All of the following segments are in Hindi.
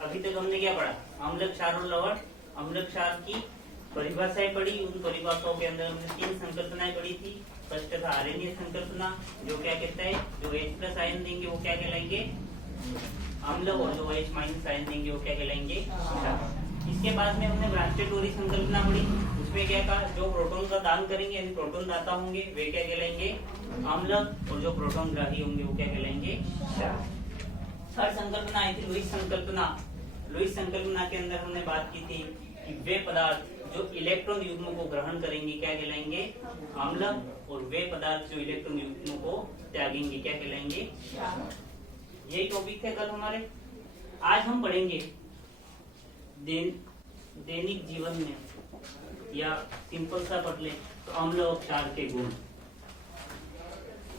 अभी तक हमने क्या पढ़ा? अम्ल क्षार और लवण। अम्ल क्षार की परिभाषाएं पढ़ी, उन परिभाषाओं के अंदर हमने 3 संकल्पनाएं पढ़ी थी। फर्स्ट था आरएनए संकल्पना, जो क्या कहता है, जो H+ आयन देंगे वो क्या कहलाएंगे? अम्ल, और जो H- आयन देंगे वो क्या कहलाएंगे? क्षार। इसके बाद में हमने ब्रांस्टेड-डोरी संकल्पना पढ़ी, उसमें क्या कहा, जो प्रोटॉन का दान करेंगे यानी प्रोटॉन दाता होंगे वे क्या कहलाएंगे? अम्ल, और जो प्रोटॉन ग्राही होंगे वो क्या कहलाएंगे? क्षार। थर्ड संकल्पना आई थी लुईस संकल्पना। लुईस संकल्पना के अंदर हमने बात की थी कि वे पदार्थ जो इलेक्ट्रॉन युग्म को ग्रहण करेंगे क्या कहलाएंगे? अम्ल, और वे पदार्थ जो इलेक्ट्रॉन युग्म को त्यागेंगे क्या कहलाएंगे? यही टॉपिक थे कल हमारे। आज हम पढ़ेंगे दैनिक जीवन में, या सिंपल सा पढ़ ले तो अम्ल और क्षार के गुण।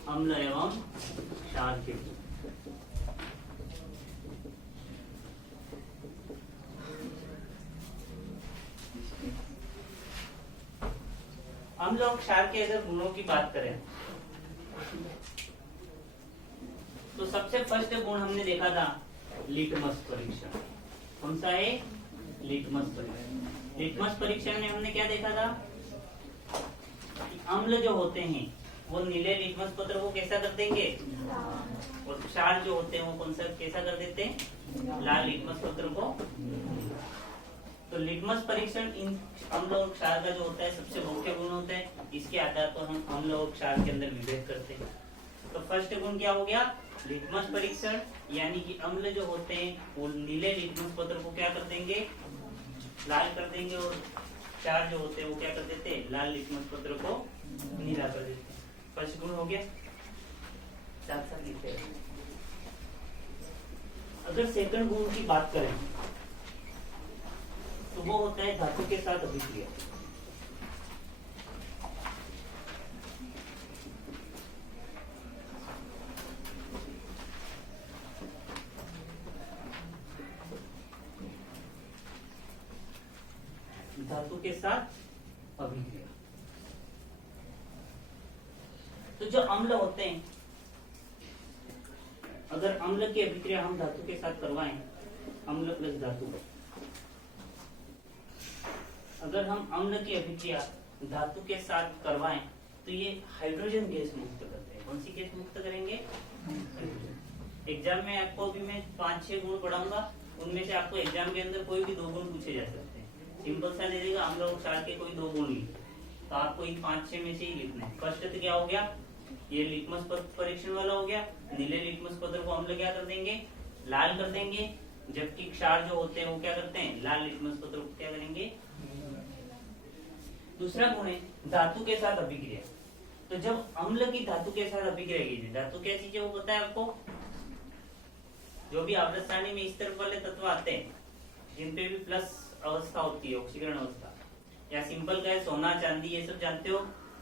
अम्ल एवं क्षार के गुण। अम्ल और क्षार के अगर गुणों की बात करें तो सबसे फर्स्ट गुण हमने देखा था लिटमस परीक्षण। कौन सा है? लिटमस परीक्षण। लिटमस परीक्षण में हमने क्या देखा था कि अम्ल जो होते हैं वो नीले लिटमस पत्र को कैसा कर देंगे, और क्षार जो होते हैं वो कौन सा कैसा कर देते हैं? लाल लिटमस पत्र को। तो लिटमस परीक्षण इन अम्ल और क्षार का जो होता है सबसे मुख्य गुण होता है। इसके आधार पर हम अम्ल और क्षार के अंदर विभेद करते हैं। तो फर्स्ट गुण क्या हो गया? लिटमस परीक्षण, यानी कि अम्ल जो होते हैं वो नीले लिटमस पत्र को क्या कर देंगे? लाल कर देंगे, और क्षार जो होते हैं वो क्या कर देते हैं? लाल लिटमस पत्र को नीला कर देते हैं। फर्स्ट गुण हो गया। साथ साथ लिखते हैं। अगर सेकंड गुण की बात करें तो वो होता है धातु के साथ अभिक्रिया। धातु के साथ अभिक्रिया। तो जो अम्ल होते हैं, अगर अम्ल की अभिक्रिया हम धातु के साथ करवाएं, अम्ल प्लस धातु, अगर हम अम्ल की अभिक्रिया धातु के साथ करवाएं तो ये हाइड्रोजन गैस मुक्त करते हैं। कौन सी गैस मुक्त करेंगे? एग्जाम में आपको अभी मैं 5-6 गुण पढ़ाऊंगा, उनमें से आपको एग्जाम के अंदर कोई भी 2 गुण पूछे जा सकते हैं। सिंपल सा दे देगा अम्ल और क्षार के कोई 2 गुण लिख, तो आपको इन 5-6 में से ही लिखना है। फर्स्ट तो क्या हो गया? ये लिटमस परीक्षण वाला हो गया। नीले लिटमस पत्र को अम्ल क्या कर देंगे? लाल कर देंगे, जबकि क्षार जो होते हैं वो क्या करते हैं? लाल लिटमस पत्र को क्या करेंगे? दूसरा गुण है धातु के साथ अभिक्रिया। तो जब अम्ल की धातु के साथ अभिक्रिया की, धातु क्या चीज है वो पता है आपको? जो भी आवर्त सारणी में इस तरफ वाले तत्व आते हैं जिनपे भी प्लस अवस्था होती है, ऑक्सीकरण अवस्था, या सिंपल का है सोना चांदी, ये सब जानते हो,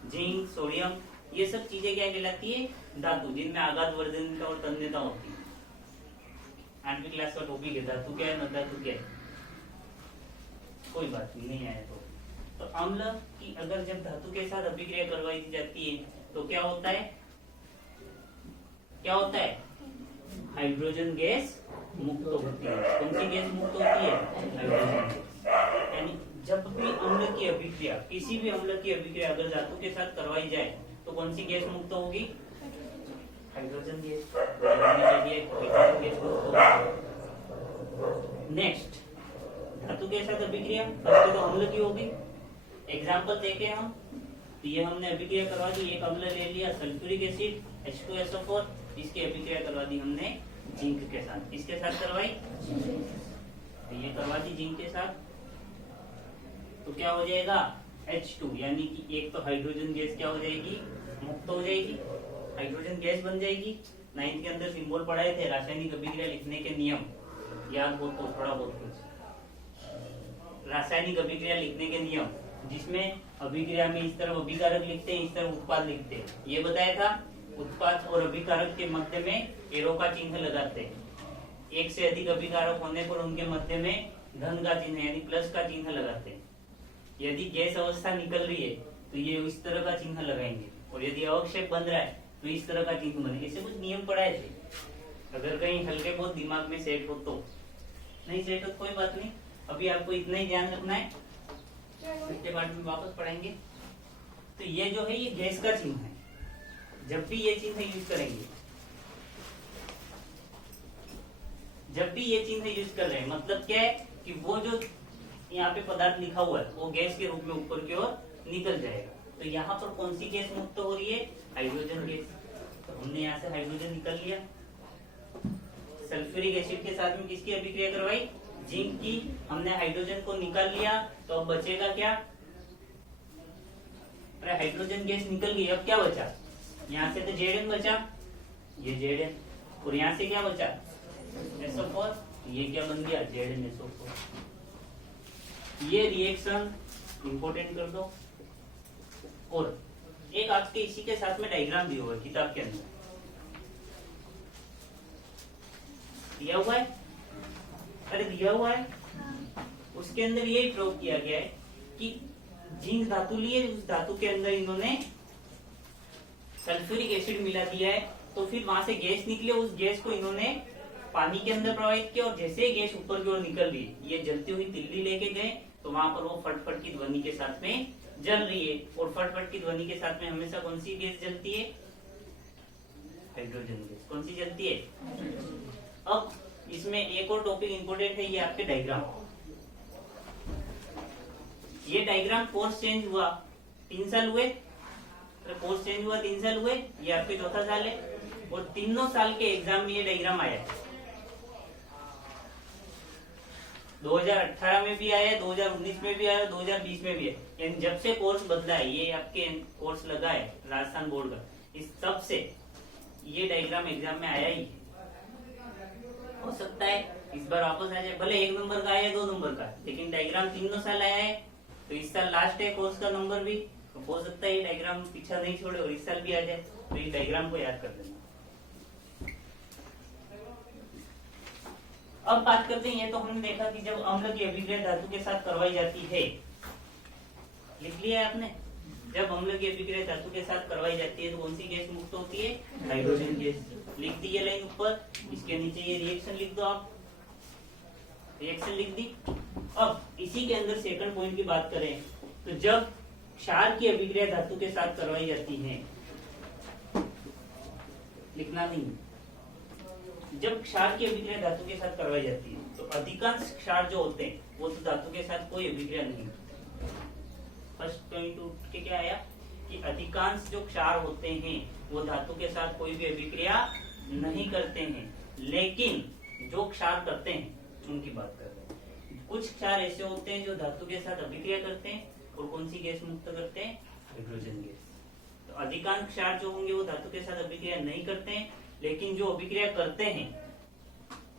जिंक, सोडियम, ये सब चीजें क्या कहलाती है? धातु, जिनमें आघात वर्धनता और तन्यता होती है। 8वीं क्लास का टॉपिक है धातु क्या है, न धातु क्या है। कोई बात नहीं आया तो अम्ल की अगर जब धातु के साथ अभिक्रिया करवाई जाती है तो क्या होता है? क्या होता है? हाइड्रोजन गैस मुक्त होती है। कौन सी गैस मुक्त होती है? Hydrogen gas. यानी जब भी अम्ल की अभिक्रिया, किसी भी अम्ल की अभिक्रिया अगर धातु के साथ करवाई जाए तो कौन सी गैस मुक्त होगी? Hydrogen gas. हाइड्रोजन गैस मुक्त होगी। नेक्स्ट, धातु के साथ अभिक्रिया फर्स्ट तो अम्ल की होगी। एग्जाम्पल देखे हम, तो ये हमने अभिक्रिया करवा दी, एक अम्ल ले लिया सल्फ्यूरिक एसिड H2SO4, इसकी अभिक्रिया करवा दी हमने जिंक के साथ। इसके साथ करवाई, तो ये करवा दी जिंक के साथ, तो क्या हो जाएगा? H2, यानी कि एक तो हाइड्रोजन गैस क्या हो जाएगी? मुक्त हो जाएगी, हाइड्रोजन गैस बन जाएगी। 9th के अंदर सिंबल पढ़ाए थे, रासायनिक अभिक्रिया लिखने के नियम याद हो तो थोड़ा बहुत कुछ। रासायनिक अभिक्रिया लिखने के नियम, जिसमें अभिक्रिया में इस तरफ अभिकारक लिखते हैं, इस तरफ उत्पाद लिखते हैं, ये बताया था। उत्पाद और अभिकारक के मध्य में एरो का चिन्ह लगाते हैं। एक से अधिक अभिकारक होने पर उनके मध्य में धन का चिन्ह यानी प्लस का चिन्ह लगाते हैं। यदि गैस अवस्था निकल रही है तो ये इस तरह का चिन्ह लगाएंगे, और यदि अवक्षेप बन रहा है तो इस तरह का चिन्ह बने। ऐसे कुछ नियम पढ़ाए थे, अगर कहीं हल्के बहुत दिमाग में सेट हो तो। नहीं सेट हो कोई बात नहीं, अभी आपको इतना ही ध्यान रखना है, इसके बाद में वापस पढ़ेंगे। तो ये जो है ये गैस का चिन्ह है, जब भी ये चिन्ह यूज करेंगे, जब भी ये चिन्ह यूज कर रहे हैं मतलब क्या है कि वो जो यहाँ पे पदार्थ लिखा हुआ है वो गैस के रूप में ऊपर की ओर निकल जाएगा। तो यहाँ पर कौन सी गैस मुक्त हो रही है? Hydrogen gas. तो हमने यहाँ से हाइड्रोजन निकल लिया, सल्फ्यूरिक एसिड के साथ में किसकी अभिक्रिया करवाई? जिंक की। हमने हाइड्रोजन को निकाल लिया, तो अब बचेगा क्या? अरे हाइड्रोजन गैस निकल गई, अब क्या बचा? यहाँ से तो Zn बचा, ये Zn, और यहाँ से क्या बचा? SO4, ये क्या बन गया? ZnSO4। ये रिएक्शन इंपोर्टेंट कर दो। और एक आपके इसी के साथ में डायग्राम दिया हुआ है किताब के अंदर, दिया हुआ है, अरे दिया हुआ है, उसके अंदर यही प्रयोग किया गया है कि जिंक धातु लिए, उस धातु के अंदर इन्होंने सल्फ्यूरिक एसिड मिला दिया है, तो फिर वहां से गैस निकले, उस गैस को इन्होंने पानी के अंदर प्रवाहित किया, और जैसे ही गैस ऊपर की ओर निकल रही, ये जलती हुई तिल्ली लेके गए, तो वहां पर वो फटफट की ध्वनि के साथ में जल रही है। और फटफट की ध्वनि के साथ में हमेशा कौन सी गैस जलती है? Hydrogen gas. कौन सी जलती है? अब इसमें एक और टॉपिक इंपोर्टेंट है, ये आपके डायग्राम। ये डायग्राम कोर्स चेंज हुआ 3 साल हुए, तो कोर्स चेंज हुआ 3 साल हुए, ये आपके चौथा साल है, और तीनों साल के एग्जाम में ये डायग्राम आया है। 2018 में भी आया, 2019 में भी आया, 2020 में भी है। यानी जब से कोर्स बदला है, ये आपके कोर्स लगा है राजस्थान बोर्ड का, इस तब से ये डायग्राम एग्जाम में आया ही। हो सकता है इस बार वापस आ जाए, भले 1 नंबर का आया 2 नंबर का, लेकिन डायग्राम तीनों साल आया है, तो इस साल लास्ट है कोर्स का नंबर भी, तो हो सकता है ये डायग्राम पीछा नहीं छोड़े और इस साल भी आ जाए, तो इस डायग्राम को याद कर लेना। अब बात करते हैं, ये तो हमने देखा कि जब अम्ल की अभिक्रिया धातु के साथ करवाई जाती है, लिख लिया है आपने, जब अम्ल की अभिक्रिया धातु के साथ करवाई जाती है तो कौन सी गैस मुक्त होती है? Hydrogen gas. लिख दी ये लाइन ऊपर, इसके नीचे ये रिएक्शन लिख दो आप, रिएक्शन लिख दी। अब इसी के अंदर सेकंड पॉइंट की बात करें, तो जब क्षार की अभिक्रिया धातु के साथ करवाई जाती है, लिखना नहीं, जब क्षार की अभिक्रिया धातु के साथ करवाई जाती है तो अधिकांश क्षार जो होते हैं वो तो धातु के साथ कोई अभिक्रिया नहीं करते। फर्स्ट पॉइंट उठ के क्या आया कि अधिकांश जो क्षार होते हैं वो धातु के साथ कोई भी अभिक्रिया नहीं करते हैं, लेकिन जो क्षार करते हैं उनकी बात कर रहे हैं। कुछ क्षार ऐसे होते हैं जो धातु के साथ अभिक्रिया करते हैं और कौन सी गैस मुक्त करते हैं? Hydrogen gas. तो अधिकांश क्षार जो होंगे वो धातु के साथ अभिक्रिया नहीं करते हैं, लेकिन जो अभिक्रिया करते हैं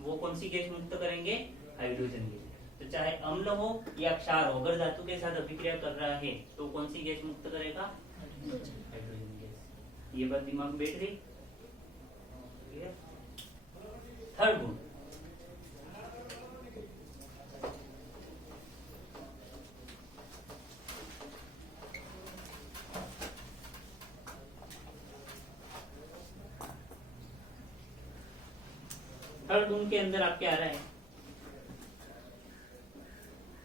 वो कौन सी गैस मुक्त करेंगे? Hydrogen gas. तो चाहे अम्ल हो या क्षार हो, अगर धातु के साथ अभिक्रिया कर रहा है तो कौन सी गैस मुक्त करेगा? Hydrogen gas. ये बात दिमाग में बैठ गई? थर्ड गुण, थर्ड गुण के अंदर आपके आ रहा है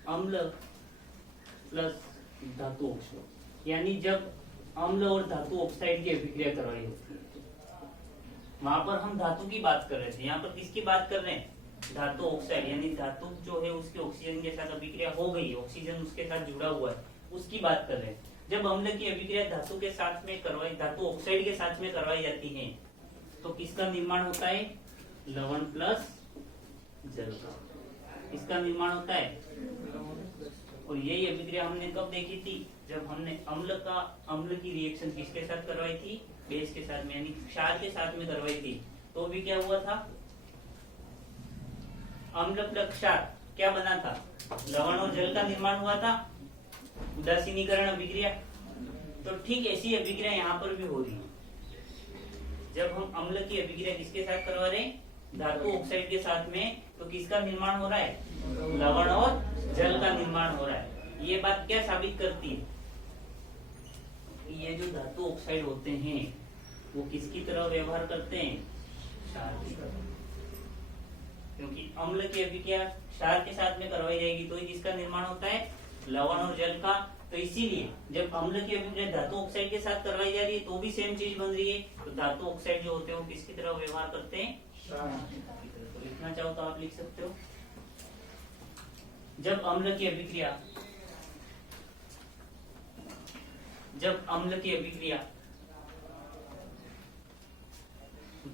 अम्ल प्लस धातु ऑक्साइड। यानी जब अम्ल और धातु ऑक्साइड की अभिक्रिया करवाई होती है, वहां पर हम धातु की बात कर रहे थे, यहाँ पर किसकी बात कर रहे हैं? धातु ऑक्साइड। यानी धातु जो है उसकी ऑक्सीजन के साथ अभिक्रिया हो गई, ऑक्सीजन उसके साथ जुड़ा हुआ है, उसकी बात कर रहे हैं। जब अम्ल की अभिक्रिया धातु के साथ में करवाई, धातु ऑक्साइड के साथ में करवाई जाती है, तो किसका निर्माण होता है? लवण प्लस जल का, इसका निर्माण होता है। और यही अभिक्रिया हमने कब देखी थी? जब हमने अम्ल की रिएक्शन किसके साथ करवाई थी? बेस के साथ में, यानी क्षार के साथ में करवाई थी। तो भी क्या हुआ था? अम्ल प्लस क्षार क्या बना था? लवण और जल का निर्माण हुआ था, उदासीनीकरण अभिक्रिया। तो ठीक ऐसी अभिक्रिया यहाँ पर भी हो रही है। जब हम अम्ल की अभिक्रिया किसके साथ करवा रहे हैं? धातु ऑक्साइड के साथ में, तो किसका निर्माण हो रहा है? लवण और जल का निर्माण हो रहा है। ये बात क्या साबित करती है? ये जो धातु ऑक्साइड होते हैं वो किसकी तरह व्यवहार करते हैं? क्षार की तरह। क्योंकि अम्ल की अभिक्रिया क्षार के साथ में करवाई जाएगी तो ही जिसका निर्माण होता है लवण और जल का। तो इसीलिए जब अम्ल की अभिक्रिया धातु ऑक्साइड के साथ करवाई जा रही है तो भी सेम चीज बन रही है। तो धातु ऑक्साइड जो होते हैं वो किसकी तरह व्यवहार करते हैं? तो लिखना चाहो तो आप लिख सकते हो। जब अम्ल की अभिक्रिया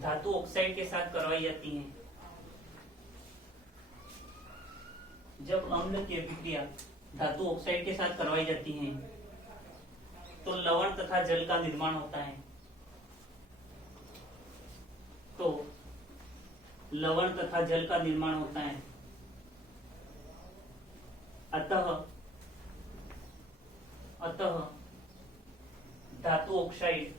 धातु ऑक्साइड के साथ करवाई जाती है, जब अम्ल की अभिक्रिया धातु ऑक्साइड के साथ करवाई जाती है तो लवण तथा जल का निर्माण होता है। तो लवण तथा जल का निर्माण होता है। अतः धातु ऑक्साइड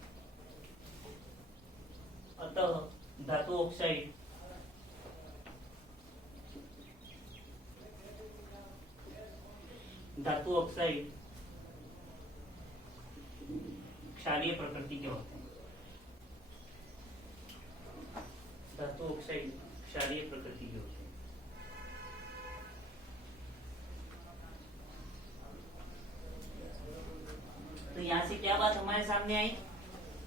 क्षारीय प्रकृति के होते हैं। धातु ऑक्साइड क्षारीय प्रकृति के होते हैं। तो यहाँ से क्या बात हमारे सामने आई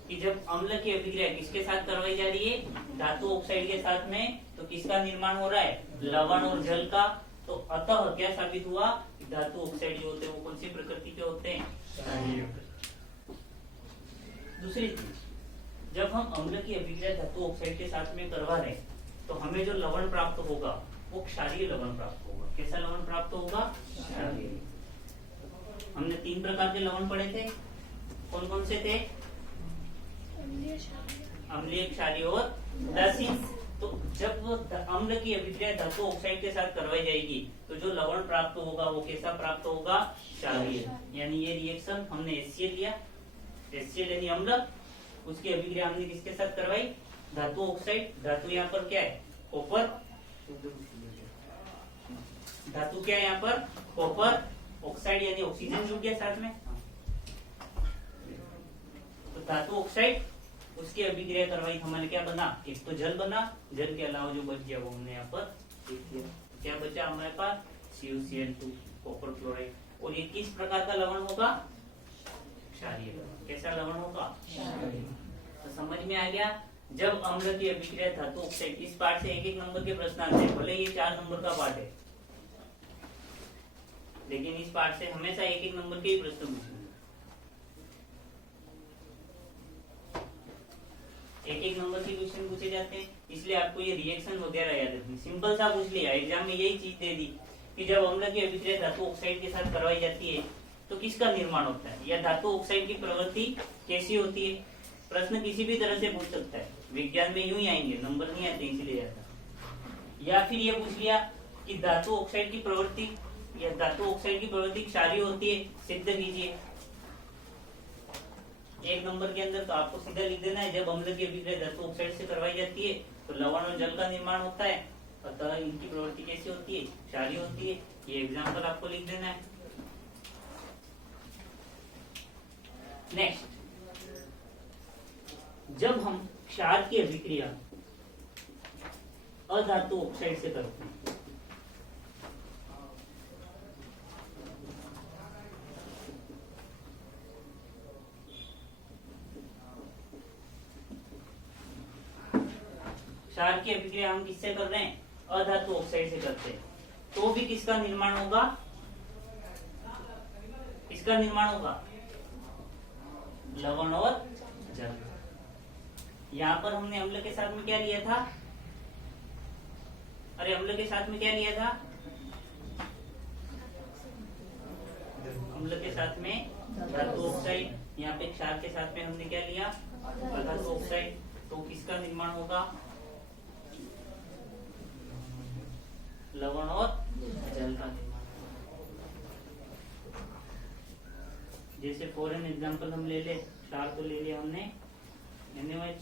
कि जब अम्ल की अभिक्रिया किसके साथ करवाई जा रही है? धातु ऑक्साइड के साथ में, तो किसका निर्माण हो रहा है? लवण और जल का। तो अतः क्या साबित हुआ? धातु ऑक्साइड जो होते हैं वो कौन सी प्रकृति के होते हैं? क्षारीय। दूसरी चीज, जब हम अम्ल की अभिक्रिया धातु ऑक्साइड के साथ में करवा रहे हैं तो हमें जो लवण प्राप्त होगा वो क्षारीय लवण प्राप्त होगा। कैसा लवण प्राप्त होगा? क्षारीय। हमने 3 प्रकार के लवण पढ़े थे, कौन कौन से थे? अम्लीय, क्षारीय और उदासीन। तो जब अम्ल की अभिक्रिया धातु ऑक्साइड के साथ करवाई जाएगी तो जो लवण प्राप्त होगा वो कैसा प्राप्त होगा? क्षारीय। यानी ये रिएक्शन हमने HCl लिया, HCl यानी अम्ल, उसकी अभिक्रिया हमने किसके साथ करवाई? धातु ऑक्साइड। धातु यहाँ पर क्या है? कॉपर। धातु क्या है यहाँ पर? कॉपर। ऑक्साइड यानी ऑक्सीजन जुड़ गया साथ में, तो धातु ऑक्साइड, उसकी अभिक्रिया करवाई, हमारे क्या बना? एक तो जल बना, जल के अलावा जो बच गया वो हमने यहाँ पर लिख दिया। क्या बचा हमारे पास? CuCl2, copper chloride. और ये किस प्रकार का लवण होगा? क्षारीय लवण। कैसा लवण होगा? क्षारीय। तो समझ में आ गया। जब अम्ल की अभिक्रिया धातु ऑक्साइड, इस पार्ट से 1-1 नंबर के प्रश्न आते हैं, भले ये 4 नंबर का पार्ट है लेकिन इस पार्ट से हमेशा 1-1 नंबर के ही प्रश्न पूछेंगे। 1-1 नंबर के क्वेश्चन पूछे जाते हैं, इसलिए आपको ये रिएक्शन वगैरह याद रखनी। सिंपल सा पूछ लिया, एग्जाम में यही चीज दे दी कि जब अम्ल की अभिक्रिया धातु ऑक्साइड के साथ करवाई जाती है तो किसका निर्माण होता है, या धातु ऑक्साइड की प्रवृत्ति कैसी होती है। प्रश्न किसी भी तरह से पूछ सकता है, विज्ञान में यूं ही आएंगे, नंबर नहीं आते इसीलिए आता। या फिर ये पूछ लिया कि धातु ऑक्साइड की प्रवृत्ति या धातु ऑक्साइड की प्रवृत्ति क्षारीय होती है, सिद्ध कीजिए। 1 नंबर के अंदर तो आपको सीधा लिख देना है, जब अम्ल की अभिक्रिया धातु ऑक्साइड से करवाई जाती है तो लवण और जल का निर्माण होता है, अतः इनकी प्रवृत्ति कैसी होती है? क्षारीय होती है। ये एग्जाम्पल आपको लिख देना है। नेक्स्ट, जब हम क्षार की अभिक्रिया अधातु ऑक्साइड से करते हैं क्षार की अभिक्रिया हम किससे कर रहे हैं? अधातु ऑक्साइड से करते हैं, तो भी किसका निर्माण होगा? किसका निर्माण होगा? लवण और जल। यहाँ पर हमने अम्ल के साथ में क्या लिया था? अरे अम्ल के साथ में क्या लिया था? अम्ल के साथ में धातु ऑक्साइड। यहाँ पे क्षार के साथ में हमने क्या लिया? अधातु ऑक्साइड। तो किसका निर्माण होगा? लवण और जल का निर्माण। जैसे फॉरेन एग्जांपल हम ले ले, क्षार तो ले लिया हमने, NaOH,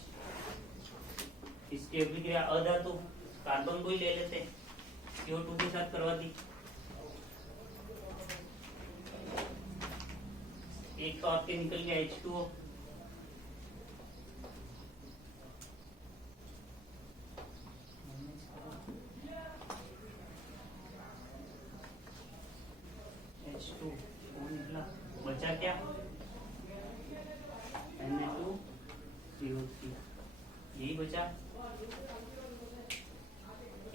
इसकी अभिक्रिया अधातु कार्बन को ही ले लेते, CO2 के साथ करवा दी। एक तो आपके निकल गया H2O, H2 वो निकला, बचा क्या Na2CO3, यही बचा।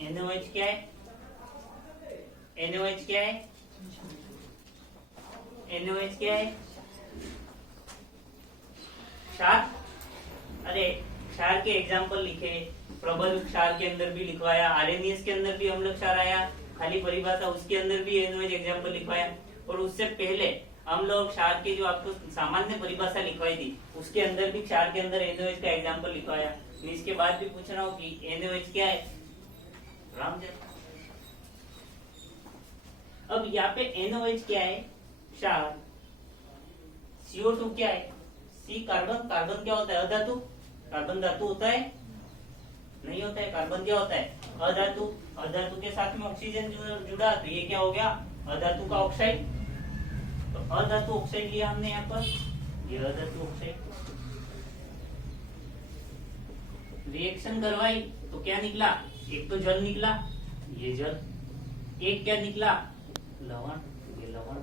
NOH क्या है, NOH क्या है, NOH क्या है, क्षार। अरे क्षार के एग्जाम्पल लिखे, प्रबल क्षार के अंदर भी लिखवाया, आरएनएस के अंदर भी अम्ल क्षार आया, खाली परिभाषा उसके अंदर भी NOH एग्जाम्पल लिखवाया। और उससे पहले अम्ल और क्षार के जो आपको सामान्य परिभाषा लिखवाई थी उसके अंदर भी क्षार के अंदर NOH का एग्जाम्पल लिखवाया। इसके बाद भी पूछ रहा हूँ कि NOH क्या है, रामजल। अब यहाँ पे NOH क्या है, क्षार। CO2 क्या है, C कार्बन। कार्बन क्या होता है, अधातु। कार्बन धातु होता है, नहीं होता है। कार्बन क्या होता है, अधातु। अधातु के साथ में ऑक्सीजन जुड़ा तो ये क्या हो गया, अधातु का ऑक्साइड। तो अधातु ऑक्साइड लिया हमने यहाँ पर, ये अधातु ऑक्साइड। रिएक्शन करवाई तो क्या निकला, एक तो जल निकला, ये जल। एक क्या निकला, लवण, ये लवण।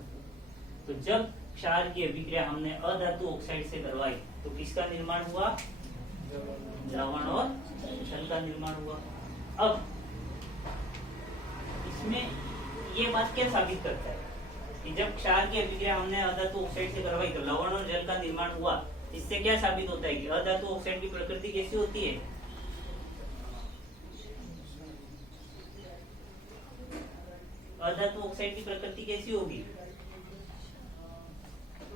तो जब क्षार की अभिक्रिया हमने अधातु ऑक्साइड से करवाई तो किसका निर्माण हुआ, लवण और जल का निर्माण हुआ। अब इसमें ये बात क्या साबित करता है कि जब क्षार की अभिक्रिया हमने अधातु ऑक्साइड से करवाई तो लवण और जल का निर्माण हुआ। इससे क्या साबित होता है कि अधातु ऑक्साइड की प्रकृति कैसी होती है, अधातु ऑक्साइड की प्रकृति कैसी होगी।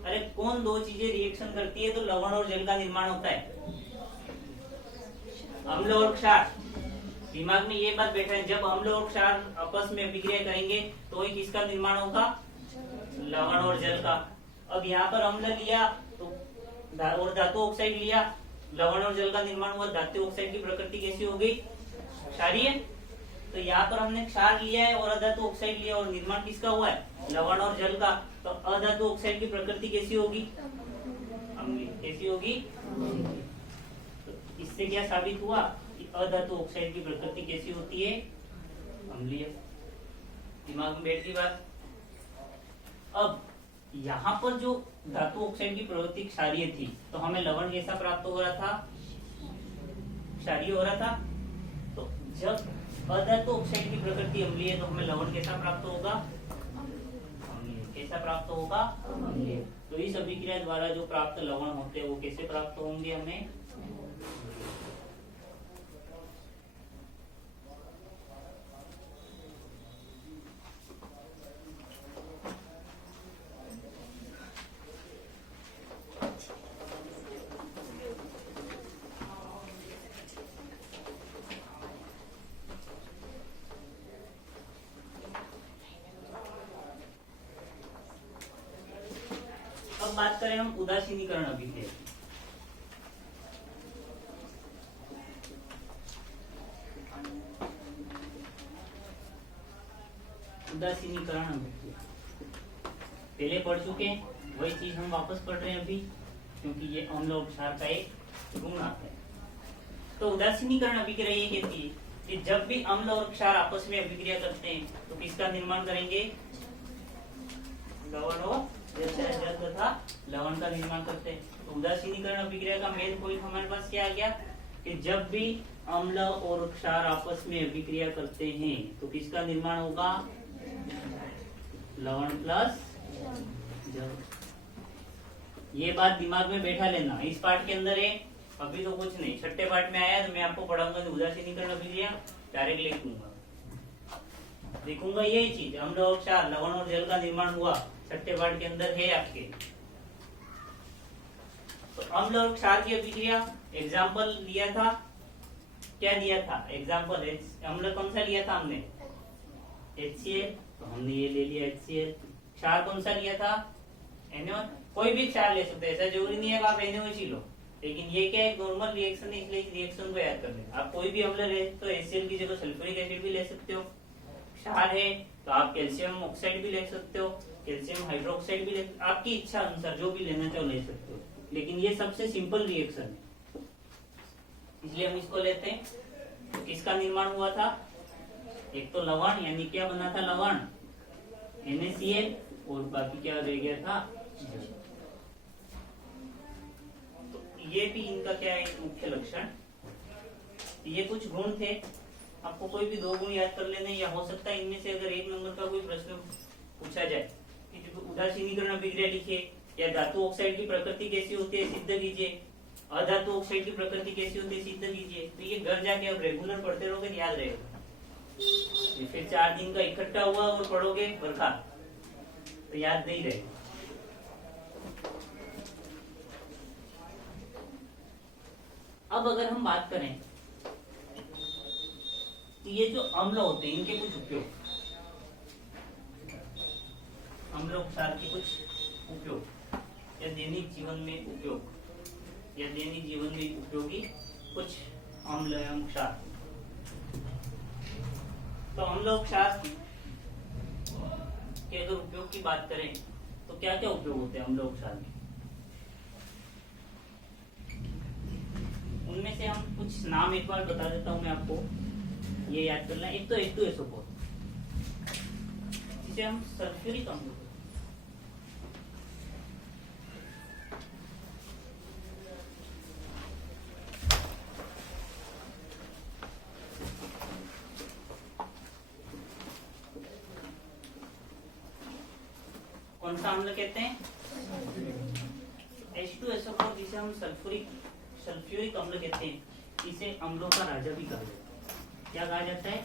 अरे कौन दो चीजें रिएक्शन करती है तो लवण और जल का निर्माण होता है, अम्ल और क्षार। दिमाग में ये बात बैठा है, जब अम्ल और क्षार आपस में अभिक्रिया करेंगे तो ही किसका निर्माण होगा, लवण और जल का। अब यहाँ पर अम्ल लिया तो और धातु ऑक्साइड लिया, लवण और जल का निर्माण हुआ। धातु ऑक्साइड की प्रकृति कैसी हो गई, क्षारीय। तो यहाँ पर हमने क्षार लिया है और अधातु ऑक्साइड लिया और निर्माण किसका हुआ है, लवण और जल का। तो अधातु ऑक्साइड की प्रकृति कैसी होगी, अम्लीय। कैसी होगी, तो इससे क्या साबित हुआ कि अधातु ऑक्साइड की प्रकृति कैसी होती है, अम्लीय। दिमाग में बैठ गई बात। अब यहाँ पर जो धातु ऑक्साइड की प्रवृत्ति क्षारीय थी तो हमें लवण कैसा प्राप्त हो रहा था, क्षारीय हो रहा था। तो जब अधातु ऑक्साइड की प्रकृति अम्लीय तो हमें लवण कैसा प्राप्त होगा, अम्लीय। कैसा प्राप्त होगा, अम्लीय। तो इस अभिक्रिया द्वारा जो प्राप्त लवण होते हैं वो कैसे प्राप्त होंगे हमें, बात करें हम उदासीनीकरण अभिक्रिया की। उदासीनीकरण अभिक्रिया पहले पढ़ चुके हैं, वही चीज हम वापस पढ़ रहे हैं अभी, क्योंकि ये अम्ल और क्षार का एक गुण आता है। तो उदासीनीकरण अभिक्रिया ये कहती है कि जब भी अम्ल और क्षार आपस में अभिक्रिया करते हैं तो किसका निर्माण करेंगे, लवण और जल तथा लवण का निर्माण करते हैं। तो उदासीनीकरण अभिक्रिया का मेन पॉइंट हमारे पास क्या आ गया कि जब भी अम्ल और क्षार आपस में अभिक्रिया करते हैं तो किसका निर्माण होगा, लवण प्लस जल। ये बात दिमाग में बैठा लेना। इस पार्ट के अंदर है, अभी तो कुछ नहीं, छठे पार्ट में आया तो मैं आपको पढ़ाऊंगा उदासीनीकरण अभिक्रिया, डायरेक्ट लिखूंगा यही चीज, अम्ल और क्षार, लवण और जल का निर्माण हुआ, छठे पार्ट के अंदर है आपके। तो अम्ल और क्षार की अभिक्रिया एग्जाम्पल लिया था, क्या दिया था एग्जाम्पल, अम्ल कौन सा लिया था हमने, HCl, तो हमने ये ले लिया HCl। क्षार कौन सा लिया था, NaOH। कोई भी क्षार ले सकते हैं, ऐसा जरूरी नहीं है कि आप NaOH ही लो, लेकिन ये क्या है, नॉर्मल रिएक्शन है, इसलिए रिएक्शन को याद कर लें। आप कोई भी अम्ल ले तो HCl की जगह सल्फ्यूरिक एसिड भी ले सकते हो। क्षार है तो आप कैल्शियम ऑक्साइड भी ले सकते हो, कैल्शियम हाइड्रोक्साइड भी ले, आपकी इच्छा अनुसार जो भी लेना चाहो ले सकते हो, लेकिन ये सबसे सिंपल रिएक्शन है इसलिए हम इसको लेते हैं। तो किसका निर्माण हुआ था, एक तो लवण, यानी क्या बना था लवण, NaCl, और बाकी क्या रह गया था, तो ये भी इनका क्या है मुख्य लक्षण। ये कुछ गुण थे, आपको कोई भी 2 गुण याद कर लेने, या हो सकता है इनमें से अगर 1 नंबर का कोई प्रश्न पूछा जाए कि उदासीनीकरण अभिक्रिया लिखे, या धातु ऑक्साइड की प्रकृति कैसी होती है सिद्ध कीजिए, अधातु ऑक्साइड की प्रकृति कैसी होती है सिद्ध कीजिए, तो ये घर जाके आप रेगुलर पढ़ते रहोगे तो याद रहेगा। फिर 4 दिन का इकट्ठा हुआ और पढ़ोगे बरखा तो याद नहीं रहेगा। अब अगर हम बात करें तो ये जो अम्ल होते हैं इनके कुछ उपयोग, अम्ल उपचार के कुछ उपयोग या दैनिक जीवन में उपयोग, या दैनिक जीवन में उपयोगी कुछ अम्ल एवं क्षार। तो अम्ल क्षार के अगर उपयोग की बात करें तो क्या क्या उपयोग होते हैं अम्ल क्षार में, उनमें से हम कुछ नाम एक बार बता देता हूं मैं आपको, ये याद करना। एक तो H2SO4, जिसे हम सल्फ्यूरिक अम्ल, कौन सा अम्ल कहते हैं, H2SO4, जिसे हम सल्फ्यूरिक अम्ल कहते हैं, इसे अम्लों का राजा भी कहा जाता है। क्या कहा जाता है,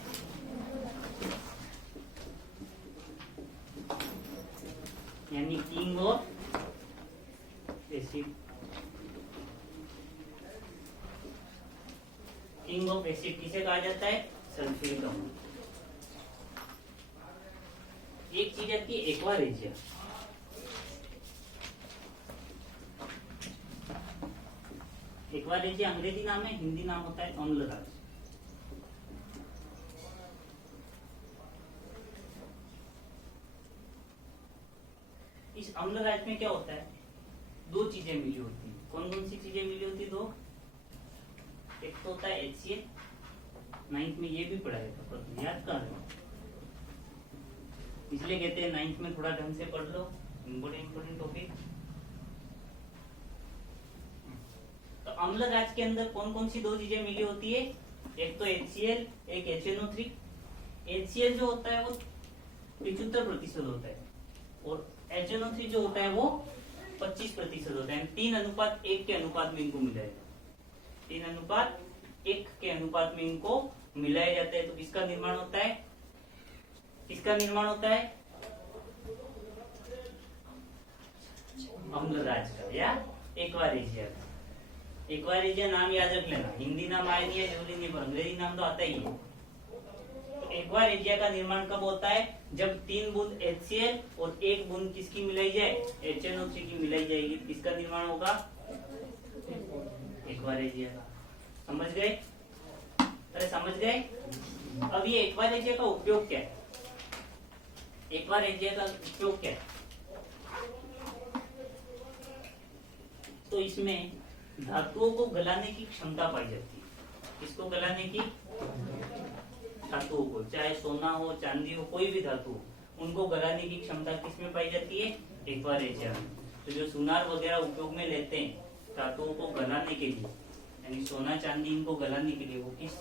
यानी king of acid, king of acid किसे कहा जाता है, सल्फ्यूरिक अम्ल। एक चीज आती है एक्वा रेजिया, एक्वा रेजिया अंग्रेजी नाम है, हिंदी नाम होता है अम्लराज। इस अम्लराज में क्या होता है, 2 चीजें मिली होती है। कौन कौन सी चीजें मिली होती है, 2। एक तो होता है HCl, 9th में ये भी पढ़ाया था पर याद कर रहे हो, इसलिए कहते हैं 9th में थोड़ा ढंग से पढ़ लो, इम्पोर्टेंट टॉपिक। तो अम्लराज के अंदर कौन कौन सी 2 चीजें मिली होती है, एक तो HCl, एक HNO3। HCl जो होता है वो 75% होता है, और HNO3 जो होता है वो 25% होता है। 3:1 के अनुपात में इनको मिलाया, 3:1 के अनुपात में इनको मिलाया जाता है। तो किसका निर्माण होता है, किसका निर्माण होता है, अम्लराज का या एक्वा रेजिया का। एक्वा रेजिया नाम याद रख लेना, हिंदी नाम आया नहीं है जरूरी नहीं, पर अंग्रेजी नाम तो आता ही है। तो एक्वा रेजिया का निर्माण कब होता है, जब 3 बूंद HCl और 1 बूंद किसकी मिलाई जाए, HNO3 की मिलाई जाएगी, किसका निर्माण होगा, एक्वा रेजिया का। समझ गए, अरे समझ गए। अब ये एक्वा रेजिया का उपयोग क्या है, एक्वा रेजिया का उपयोग क्या है, तो इसमें धातुओं को गलाने की क्षमता पाई जाती है। किसको गलाने की, धातुओं को, चाहे सोना हो चांदी हो कोई भी धातु हो, उनको गलाने की क्षमता किसमें पाई जाती है, एक्वा रेजिया में। तो जो सुनार वगैरह उपयोग में लेते हैं धातुओं को गलाने के लिए, यानी सोना चांदी इनको गलाने के लिए, वो किस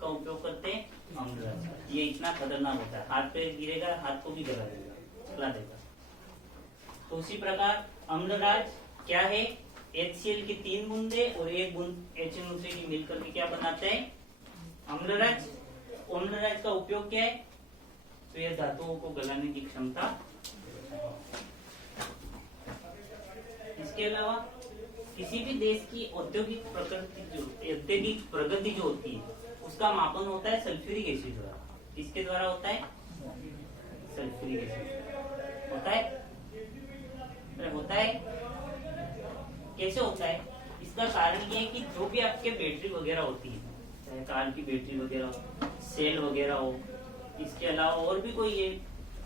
का उपयोग करते हैं, अम्लराज। ये इतना खतरनाक होता है, हाथ पे गिरेगा हाथ को भी गला देगा। तो उसी प्रकार अम्लराज क्या है, HCl की 3 बूंदे और 1 बूंद HNO3 की मिलकर के क्या बनाते हैं, अम्लराज। अम्लराज का उपयोग क्या है, तो यह धातुओं को गलाने की क्षमता। इसके अलावा किसी भी देश की औद्योगिक प्रगति जो होती है उसका मापन होता है सल्फ्यूरिक एसिड द्वारा। किसके द्वारा होता है, सल्फ्यूरिक एसिड होता है, होता है। कैसे होता है, इसका कारण ये है कि जो भी आपके बैटरी वगैरह होती है, चाहे कार की बैटरी वगैरह हो, सेल वगैरह हो, इसके अलावा और भी कोई ये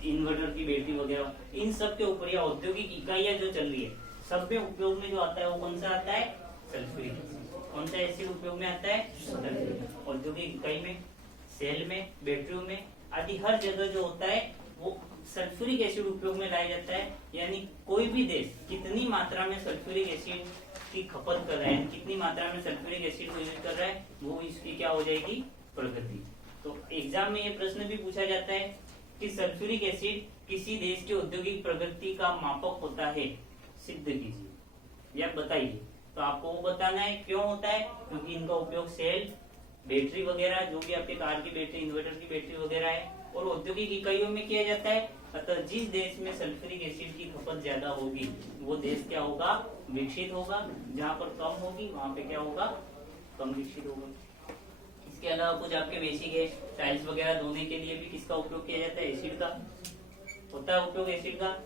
इन्वर्टर की बैटरी वगैरह हो, इन सब के ऊपर या औद्योगिक इकाइयां जो चल रही है सब में उपयोग में जो आता है वो कौन सा आता है, सल्फ्यूरिक एसिड। कौन सा एसिड उपयोग में आता है, सल्फ्यूरिक। औद्योगिक इकाई में, सेल में, बैटरियों में आदि हर जगह जो होता है वो सल्फ्यूरिक एसिड उपयोग में लाया जाता है, यानी कोई भी देश कितनी मात्रा में सल्फ्यूरिक एसिड की खपत कर रहा है, कितनी मात्रा में सल्फ्यूरिक एसिड को यूज कर रहा है, वो इसकी क्या हो जाएगी, प्रगति। तो एग्जाम में ये प्रश्न भी पूछा जाता है कि सल्फ्यूरिक एसिड किसी देश की औद्योगिक प्रगति का मापक होता है, सिद्ध कीजिए या बताइए। तो आपको वो बताना है क्यों होता है, क्योंकि इनका उपयोग सेल, बैटरी वगैरह, जो भी आपके कार की बैटरी, इन्वर्टर की बैटरी वगैरह है, और औद्योगिक इकाइयों में किया जाता है। अतः जिस देश में सल्फ्यूरिक एसिड की खपत ज्यादा होगी वो देश क्या होगा, विकसित होगा। जहाँ पर कम होगी वहाँ पे क्या होगा, कम विकसित होगा। इसके अलावा कुछ आपके बेसिक है, टाइल्स वगैरह धोने के लिए भी किसका उपयोग किया जाता है, एसिड का होता है उपयोग, एसिड का।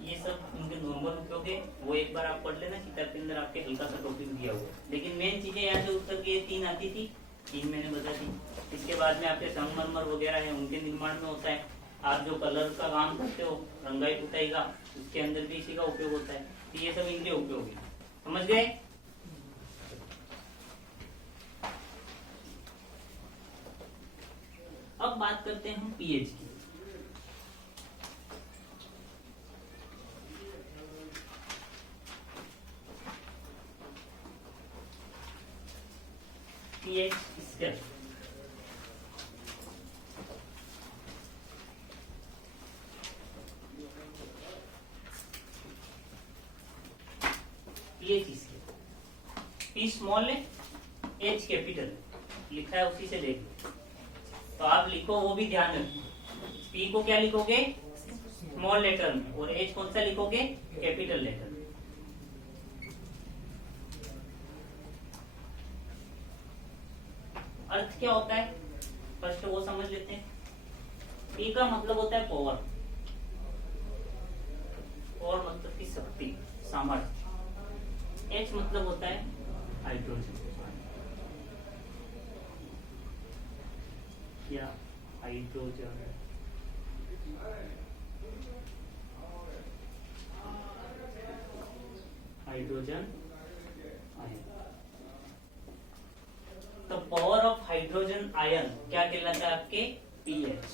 ये सब इनके नॉर्मल उपयोग है, वो एक बार आप पढ़ लेना, किताब के अंदर आपके हल्का सा टॉपिक दिया हुआ है। लेकिन मेन चीजें यहाँ से उत्तर की 3 आती थी, 3 मैंने बता दी। इसके बाद में आपके संगमरमर वगैरह है, उनके निर्माण में होता है। आप जो कलर का काम करते हो, रंगाई पुताई का, उसके अंदर भी इसी का उपयोग होता है। तो ये सब इनके उपयोग है, समझ गए। अब बात करते हैं हम पीएच की। PH scale, pH scale, P small है, एच कैपिटल लिखा है, उसी से देख लो। तो आप लिखो, वो भी ध्यान रखो, पी को क्या लिखोगे, स्मॉल लेटर में, और एच कौन सा लिखोगे, कैपिटल लेटर। अर्थ क्या होता है, फर्स्ट वो समझ लेते हैं। पी का मतलब होता है पावर, और मतलब की शक्ति, सामर्थ्य। एच मतलब होता है हाइड्रोजन या हाइड्रोजन, हाइड्रोजन आयन। तो पावर ऑफ हाइड्रोजन आयन क्या कहलाता है, आपके पीएच।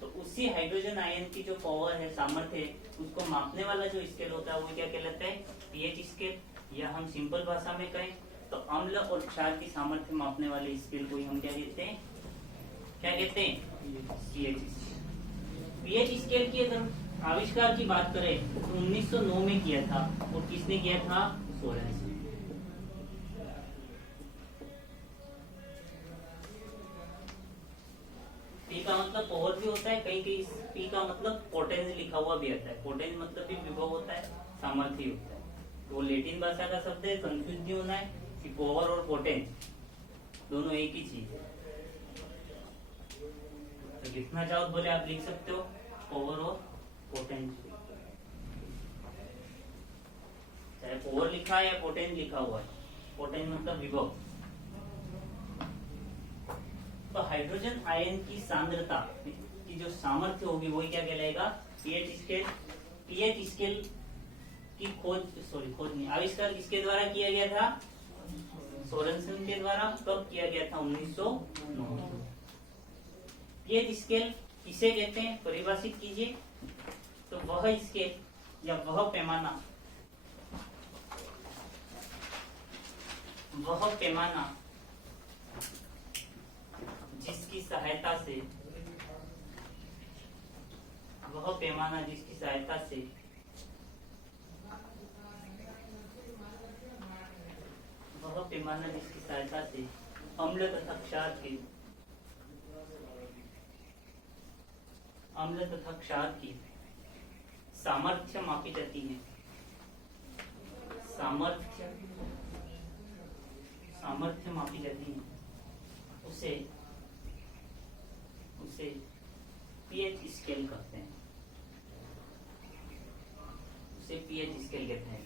तो उसी हाइड्रोजन आयन की जो पावर है, सामर्थ्य है, उसको मापने वाला जो स्केल होता है वो क्या कहलाता है, पीएच स्केल। या हम सिंपल भाषा में कहें तो अम्ल और क्षार की सामर्थ्य मापने वाले स्केल को हम क्या कहते हैं, क्या कहते हैं, पीएच स्केल। पीएच स्केल की अगर आविष्कार की बात करें तो 1909 में किया था, और किसने किया था, सोरेनसन। पी का मतलब पावर भी होता है, कहीं कहीं पी का मतलब पोटेंस लिखा हुआ भी आता है। पोटेंस मतलब भी विभव होता है, सामर्थ्य होता है। तो लैटिन भाषा का शब्द है, कंफ्यूज नहीं होना है कि पावर और पोटेंस दोनों एक ही चीज है। तो जितना चाहो बोले आप लिख सकते हो, पावर और पोटेंस, चाहे पावर लिखा है या पोटेंस लिखा हुआ है। पोटेंस मतलब विभव। तो हाइड्रोजन आयन की सांद्रता की जो सामर्थ्य होगी वही क्या कहलाएगा, पीएच स्केल। पीएच स्केल की खोज नहीं, आविष्कार किसके द्वारा किया गया था, सोरेनसन के द्वारा। कब किया गया था, 1909। पीएच स्केल किसे कहते हैं, परिभाषित कीजिए। तो वह स्केल या वह पैमाना, जिसकी सहायता से अम्ल तथा क्षार की सामर्थ्य मापी जाती है। सामर्थ्य मापी जाती है, उसे पीएच स्केल कहते हैं।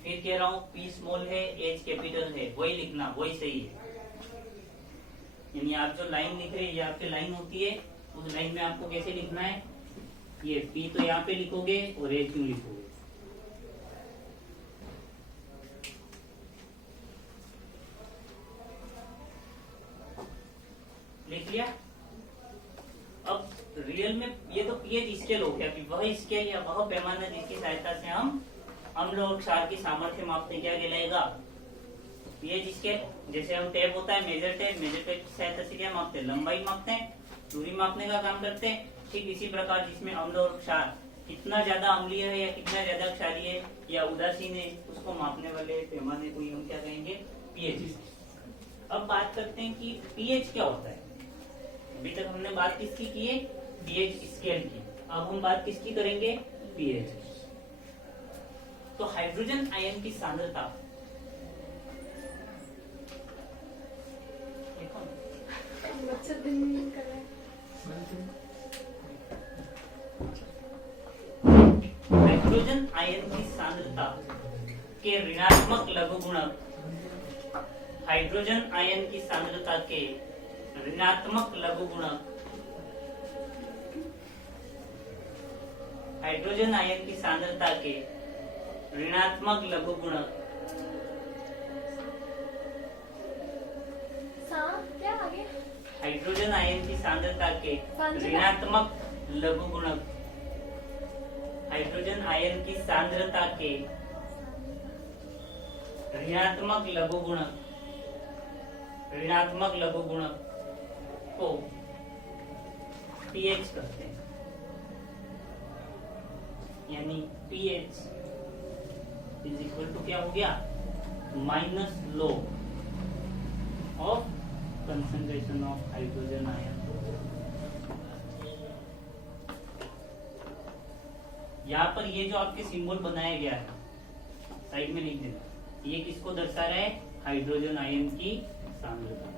फिर कह रहा हूँ, पी स्मॉल है, एच कैपिटल है, वही लिखना, वही सही है। यानी आप जो लाइन लिख रहे हैं, ये आपकी लाइन होती है, उस लाइन में आपको कैसे लिखना है, ये पी तो यहाँ पे लिखोगे और एच क्यों लिखोगे। लिख लिया। अब रियल में ये तो पीएच स्केल हो गया कि वह स्केल या वह पैमाना जिसकी सहायता से हम अम्ल और क्षार की सामर्थ्य मापते हैं, क्या कहलाएगा? PH scale. जैसे हम टेप होता है, मेजर टेप की सहायता से क्या मापते हैं? लंबाई मापते हैं, दूरी मापने का काम करते हैं। ठीक इसी प्रकार जिसमें अम्ल और क्षार कितना ज्यादा अम्लीय है या कितना ज्यादा क्षारीय है या उदासीन है, उसको मापने वाले पैमाने को हम क्या कहेंगे? पीएच। अब बात करते हैं कि पीएच क्या होता है। अभी तक हमने बात किसकी की है? पीएच स्केल की। अब हम बात किसकी करेंगे? पीएच। तो हाइड्रोजन आयन की सांद्रता हाइड्रोजन आयन की सांद्रता के ऋणात्मक लघुगुणक, हाइड्रोजन आयन की सांद्रता के ऋणात्मक लघुगुणक, हाइड्रोजन आयन की सांद्रता के ऋणात्मक लघुगुणक क्या आगे? हाइड्रोजन आयन की सांद्रता के ऋणात्मक लघुगुणक, हाइड्रोजन आयन की सांद्रता के ऋणात्मक लघुगुणक, ऋणात्मक लघुगुणक को पीएच कहते हैं। यानी पीएच इज इक्वल टू क्या हो गया? Minus log of concentration of hydrogen ion. यहाँ पर ये जो आपके सिंबल बनाया गया है, साइड में लिख देना, ये किसको दर्शा रहा है? हाइड्रोजन आयन की सांद्रता।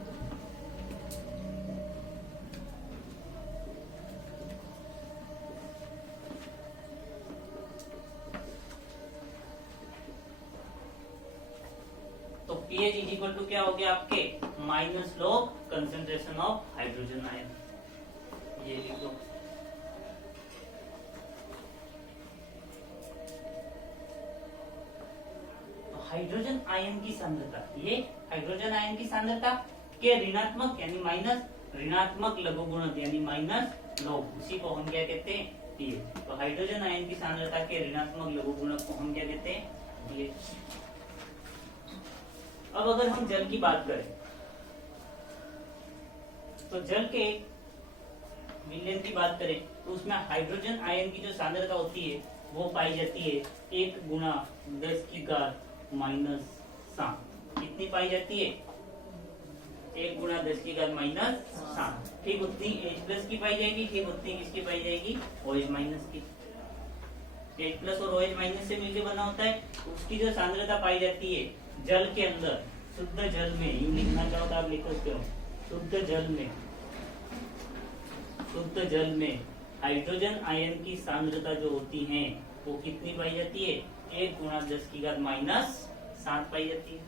तो pH इज इक्वल टू क्या हो गया आपके? Minus log concentration of hydrogen ion. ये लिख दो। हाइड्रोजन आयन की सांद्रता, ये हाइड्रोजन आयन की सांद्रता के ऋणात्मक यानी माइनस, ऋणात्मक लघुगुणक यानी माइनस log, उसी को हम क्या कहते हैं? pH। तो हाइड्रोजन आयन की सांद्रता के ऋणात्मक लघुगुणक को हम क्या कहते हैं? pH। अब अगर हम जल की बात करें तो जल के विलयन की बात करें तो उसमें हाइड्रोजन आयन की जो सांद्रता होती है वो पाई जाती है 1 गुणा 10 की घात -7। कितनी पाई जाती है? 1 गुणा 10 की घात -7। ठीक उतनी H+ की पाई जाएगी, ठीक उतनी किसकी पाई जाएगी? OH- की। H+ और OH- से मिलकर बना होता है। उसकी जो सांद्रता पाई जाती है जल के अंदर, शुद्ध जल में, यूं लिखना चाहो तो आप लिख सकते हो, शुद्ध जल में हाइड्रोजन आयन की सांद्रता जो होती है वो कितनी पाई जाती है? 1 गुणा 10 की घात -7 पाई जाती है।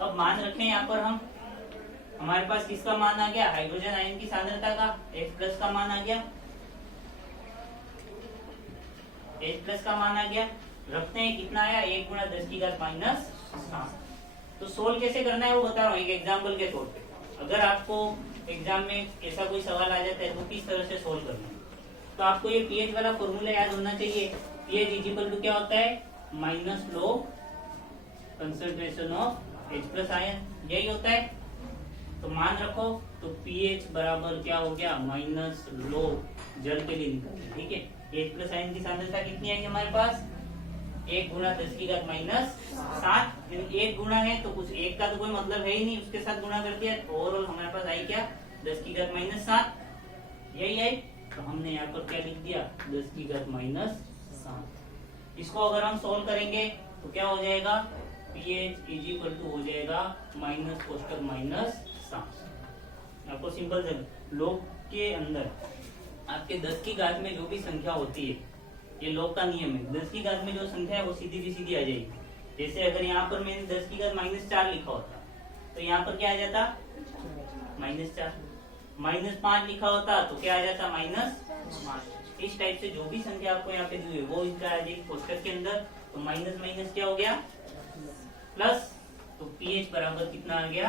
अब मान रखें यहाँ पर हम, हमारे पास किसका मान आ गया? हाइड्रोजन आयन की सांद्रता का H+ का मान आ गया, H+ का मान आ गया। रखते हैं कितना आया? 1 गुणा 10 की घात -7। तो सोल्व कैसे करना है वो बता रहा हूँ एक एग्जाम्पल के तौर पे। अगर आपको एग्जाम में ऐसा कोई सवाल आ जाता है तो किस तरह से सोल्व करना है, तो आपको ये पीएच वाला फॉर्मूला याद होना चाहिए। पीएच इज इक्वल टू क्या होता है? Minus log concentration of H+ ion, यही होता है। तो मान रखो, तो पीएच बराबर क्या हो गया? माइनस log, जल के लिए निकालते, ठीक है। H+ आयन की सांद्रता कितनी आई हमारे पास? 1 गुणा 10 की घात -7। यानी 1 गुणा है तो कुछ 1 का तो कोई मतलब है ही नहीं, उसके साथ गुणा कर दिया, ओवरऑल हमारे पास आई क्या? 10 की घात -7, यही आई। तो हमने यहाँ पर क्या लिख दिया? 10 की घात -7। इसको अगर हम सोल्व करेंगे तो क्या हो जाएगा? pH इज इक्वल टू हो जाएगा माइनस कोष्टक -7। आपको सिंपल से log के अंदर आपके 10 की घात में जो भी संख्या होती है, ये log का नियम है, 10 की घात में जो संख्या है वो सीधी की सीधी आ जाएगी। जैसे अगर यहाँ पर मैंने 10 की घात -4 लिखा होता तो यहाँ पर क्या आ जाता? -4। -5 लिखा होता तो क्या आ जाता? -5। इस टाइप से जो भी संख्या आपको यहाँ पे दी है वो इनका आ जाएगी कोष्टक के अंदर। तो माइनस माइनस क्या हो गया? प्लस। तो तो पीएच बराबर कितना आ गया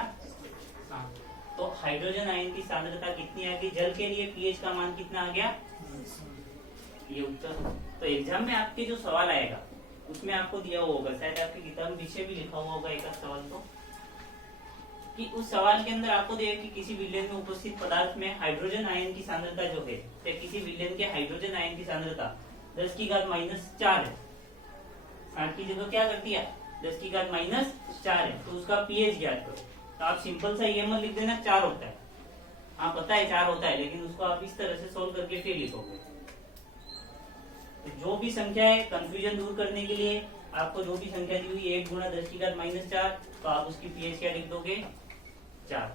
7। तो हाइड्रोजन आयन की सांद्रता कितनी आ गई, जल के लिए पीएच का मान कितना आ गया, ये उत्तर। तो एग्जाम में आपके जो सवाल आएगा उसमें आपको दिया हुआ होगा, शायद आपकी किताब में विषय भी लिखा हुआ होगा एक सवाल, तो कि उस सवाल के अंदर आपको दिया कि किसी विलयन में उपस्थित पदार्थ में हाइड्रोजन आयन की सांद्रता जो है, या किसी विलयन के हाइड्रोजन आयन की सांद्रता 10⁻⁴ है। 60 की जगह क्या करती है 10⁻⁴ है, तो उसका पीएच ज्ञात करो। तो आप सिंपल सा ये मत लिख देना 4 होता है, हाँ पता है 4 होता है, लेकिन उसको आप इस तरह से सोल्व करके फिर लिखोगे। तो जो भी संख्या है कंफ्यूजन दूर करने के लिए आपको जो भी संख्या दी हुई 1 × 10⁻⁴, तो आप उसकी पीएच क्या लिख दोगे 4।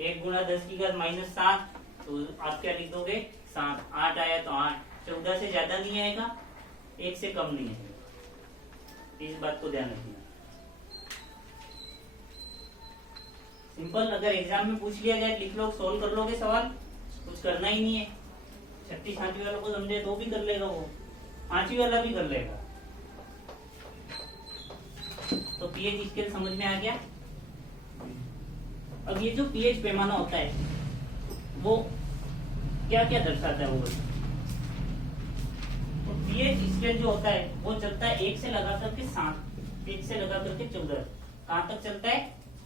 1 × 10⁻⁷, तो आप क्या लिख दोगे 7। 8 आया तो 8, 14 से ज्यादा नहीं आएगा, 1 से कम नहीं आएगा, इस बात को ध्यान रखना। सिंपल, अगर एग्जाम में पूछ लिया जाए लिख लो, सोल्व कर लोगे सवाल, कुछ करना ही नहीं है। 6ठी 7वीं वालों को समझे तो भी कर लेगा वो, 5वीं वाला भी कर लेगा। तो पीएच स्केल समझ में आ गया। अब ये जो पीएच पैमाना होता है वो क्या क्या दर्शाता है वो, तो पीएच स्केल जो होता है वो चलता है 1 से लगा करके 7, 1 से लगा करके 14, कहाँ तक चलता है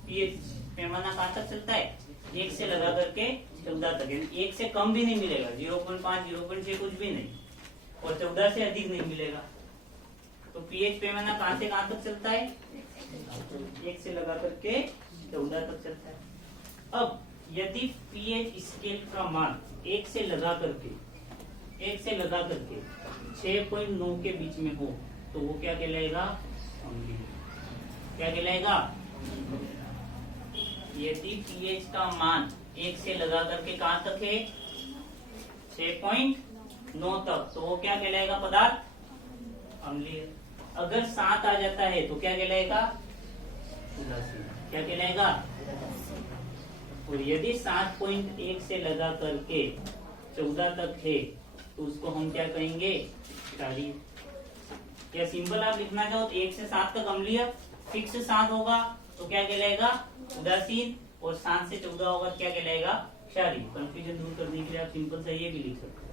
पीएच पैमाना, कहाँ तक चलता है 1 से लगा करके 14 तक। 1 से कम भी नहीं मिलेगा, 0.5 0.6 कुछ भी नहीं, और 14 से अधिक नहीं मिलेगा। तो पीएच पैमाना कहाँ से कहाँ तक चलता है 1 से लगा करके 14 तक चलता है। अब यदि पीएच स्केल का मान 1 से लगा करके 6.9 के बीच में हो तो वो क्या कहलाएगा अम्लीय। क्या कहलाएगा, यदि पीएच का मान 1 से लगा करके कहाँ तक है 6.9 तक, तो वो क्या कहलाएगा पदार्थ अम्लीय। अगर 7 आ जाता है तो क्या कहलाएगा उदासीन। क्या कहलाएगा, और यदि 7.1 से लगा करके 14 तक है तो उसको हम क्या कहेंगे क्षारीय। या सिंपल आप लिखना चाहो तो 1 से 7 तक अम्लीय, फिक्स 7 होगा तो क्या कहलाएगा उदासीन, और 7 से 14 होगा क्या कहलाएगा क्षारीय। कंफ्यूजन दूर करने के लिए आप सिंपल सा ये भी लिख सकते हो।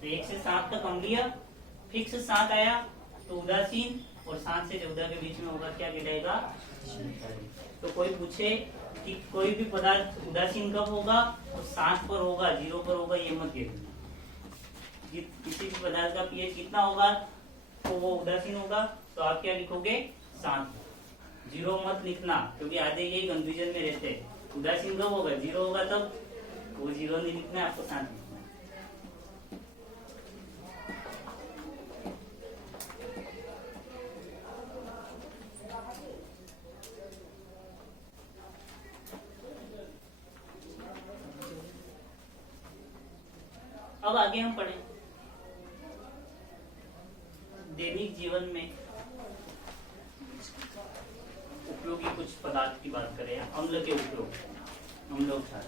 तो 1 से 7 तक अम्लीय, फिक्स 7 आया तो उदासीन, और 7 से 14 के बीच में होगा क्या कहलाएगा क्षारीय। तो कोई पूछे कि कोई भी पदार्थ उदासीन कब होगा, तो 7 पर होगा, 0 पर होगा, ये मत कहना। किसी भी पदार्थ का पीएच कितना होगा तो वो उदासीन होगा, तो आप क्या लिखोगे 7। 0 मत लिखना, क्योंकि आधे यही कंफ्यूजन में रहते हैं। उदासीन कब होगा 0 होगा तब, वो 0 नहीं लिखना है आपको, 7 लिखना है। अब आगे हम पढ़ें दैनिक जीवन में उपयोगी कुछ पदार्थ की बात करें, अम्ल के उपयोग, अम्लोक्षार।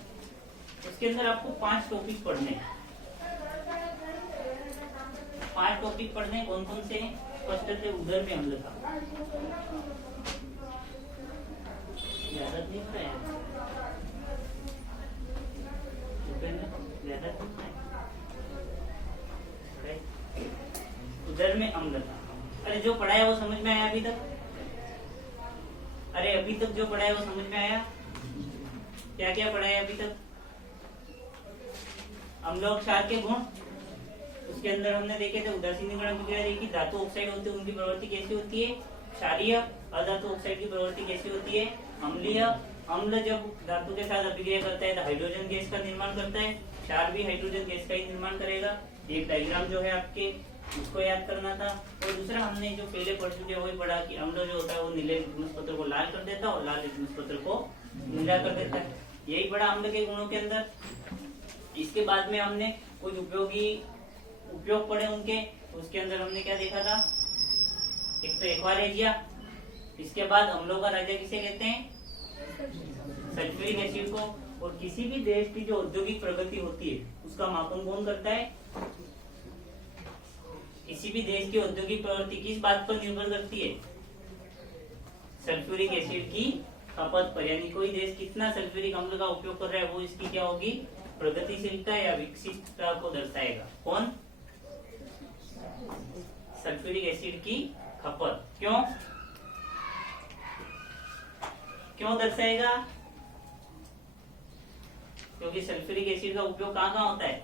उसके अंदर आपको 5 टॉपिक पढ़ने हैं। 5 टॉपिक पढ़ने कौन कौन से हैं। फर्स्ट से उधर में अम्ल था, याद नहीं हो रहा है, उधर में अम्ल था। अरे जो पढ़ा है वो समझ में आया अभी तक? अरे अभी तक जो पढ़ा है वो समझ में आया? क्या क्या पढ़ा है अभी तक? अम्लोक्षार के गुण, उसके अंदर हमने देखे थे उदासीनीकरण प्रक्रिया देखी, धातु ऑक्साइड होती है उनकी प्रवृत्ति कैसी होती है क्षारीय, अधातु ऑक्साइड की प्रवृत्ति कैसी होती है अम्लीय। अम्ल जब धातु के साथ अभिक्रिया करता है तो हाइड्रोजन गैस का निर्माण करता है, क्षार भी हाइड्रोजन गैस का ही निर्माण करेगा। एक डायग्राम जो है आपके उसको याद करना था। और दूसरा हमने जो पहले पढ़ चुके वही पढ़ा कि अम्ल जो होता है वो नीले लिटमस पत्र को लाल कर देता है और लाल लिटमस पत्र को नीला कर देता है। यही पढ़ा अम्ल के गुणों के अंदर। इसके बाद में हमने कुछ उपयोगी उपयोग पढ़े उनके, उसके अंदर हमने क्या देखा था, एक तो एक्वारेजिया, इसके बाद अम्लों का राजा किसे कहते हैं सल्फ्यूरिक एसिड को। और किसी भी देश की जो औद्योगिक प्रगति होती है उसका मापन कौन करता है, किसी भी देश की औद्योगिक प्रवृत्ति किस बात पर निर्भर करती है सल्फ्यूरिक एसिड की खपत पर, यानी कोई देश कितना सल्फ्यूरिक अम्ल का उपयोग कर रहा है वो इसकी क्या होगी, प्रगतिशीलता या विकसितता को दर्शाएगा। कौन? सल्फ्यूरिक एसिड की खपत। क्यों क्यों दर्शाएगा? क्योंकि सल्फ्यूरिक एसिड का उपयोग कहाँ कहाँ होता है,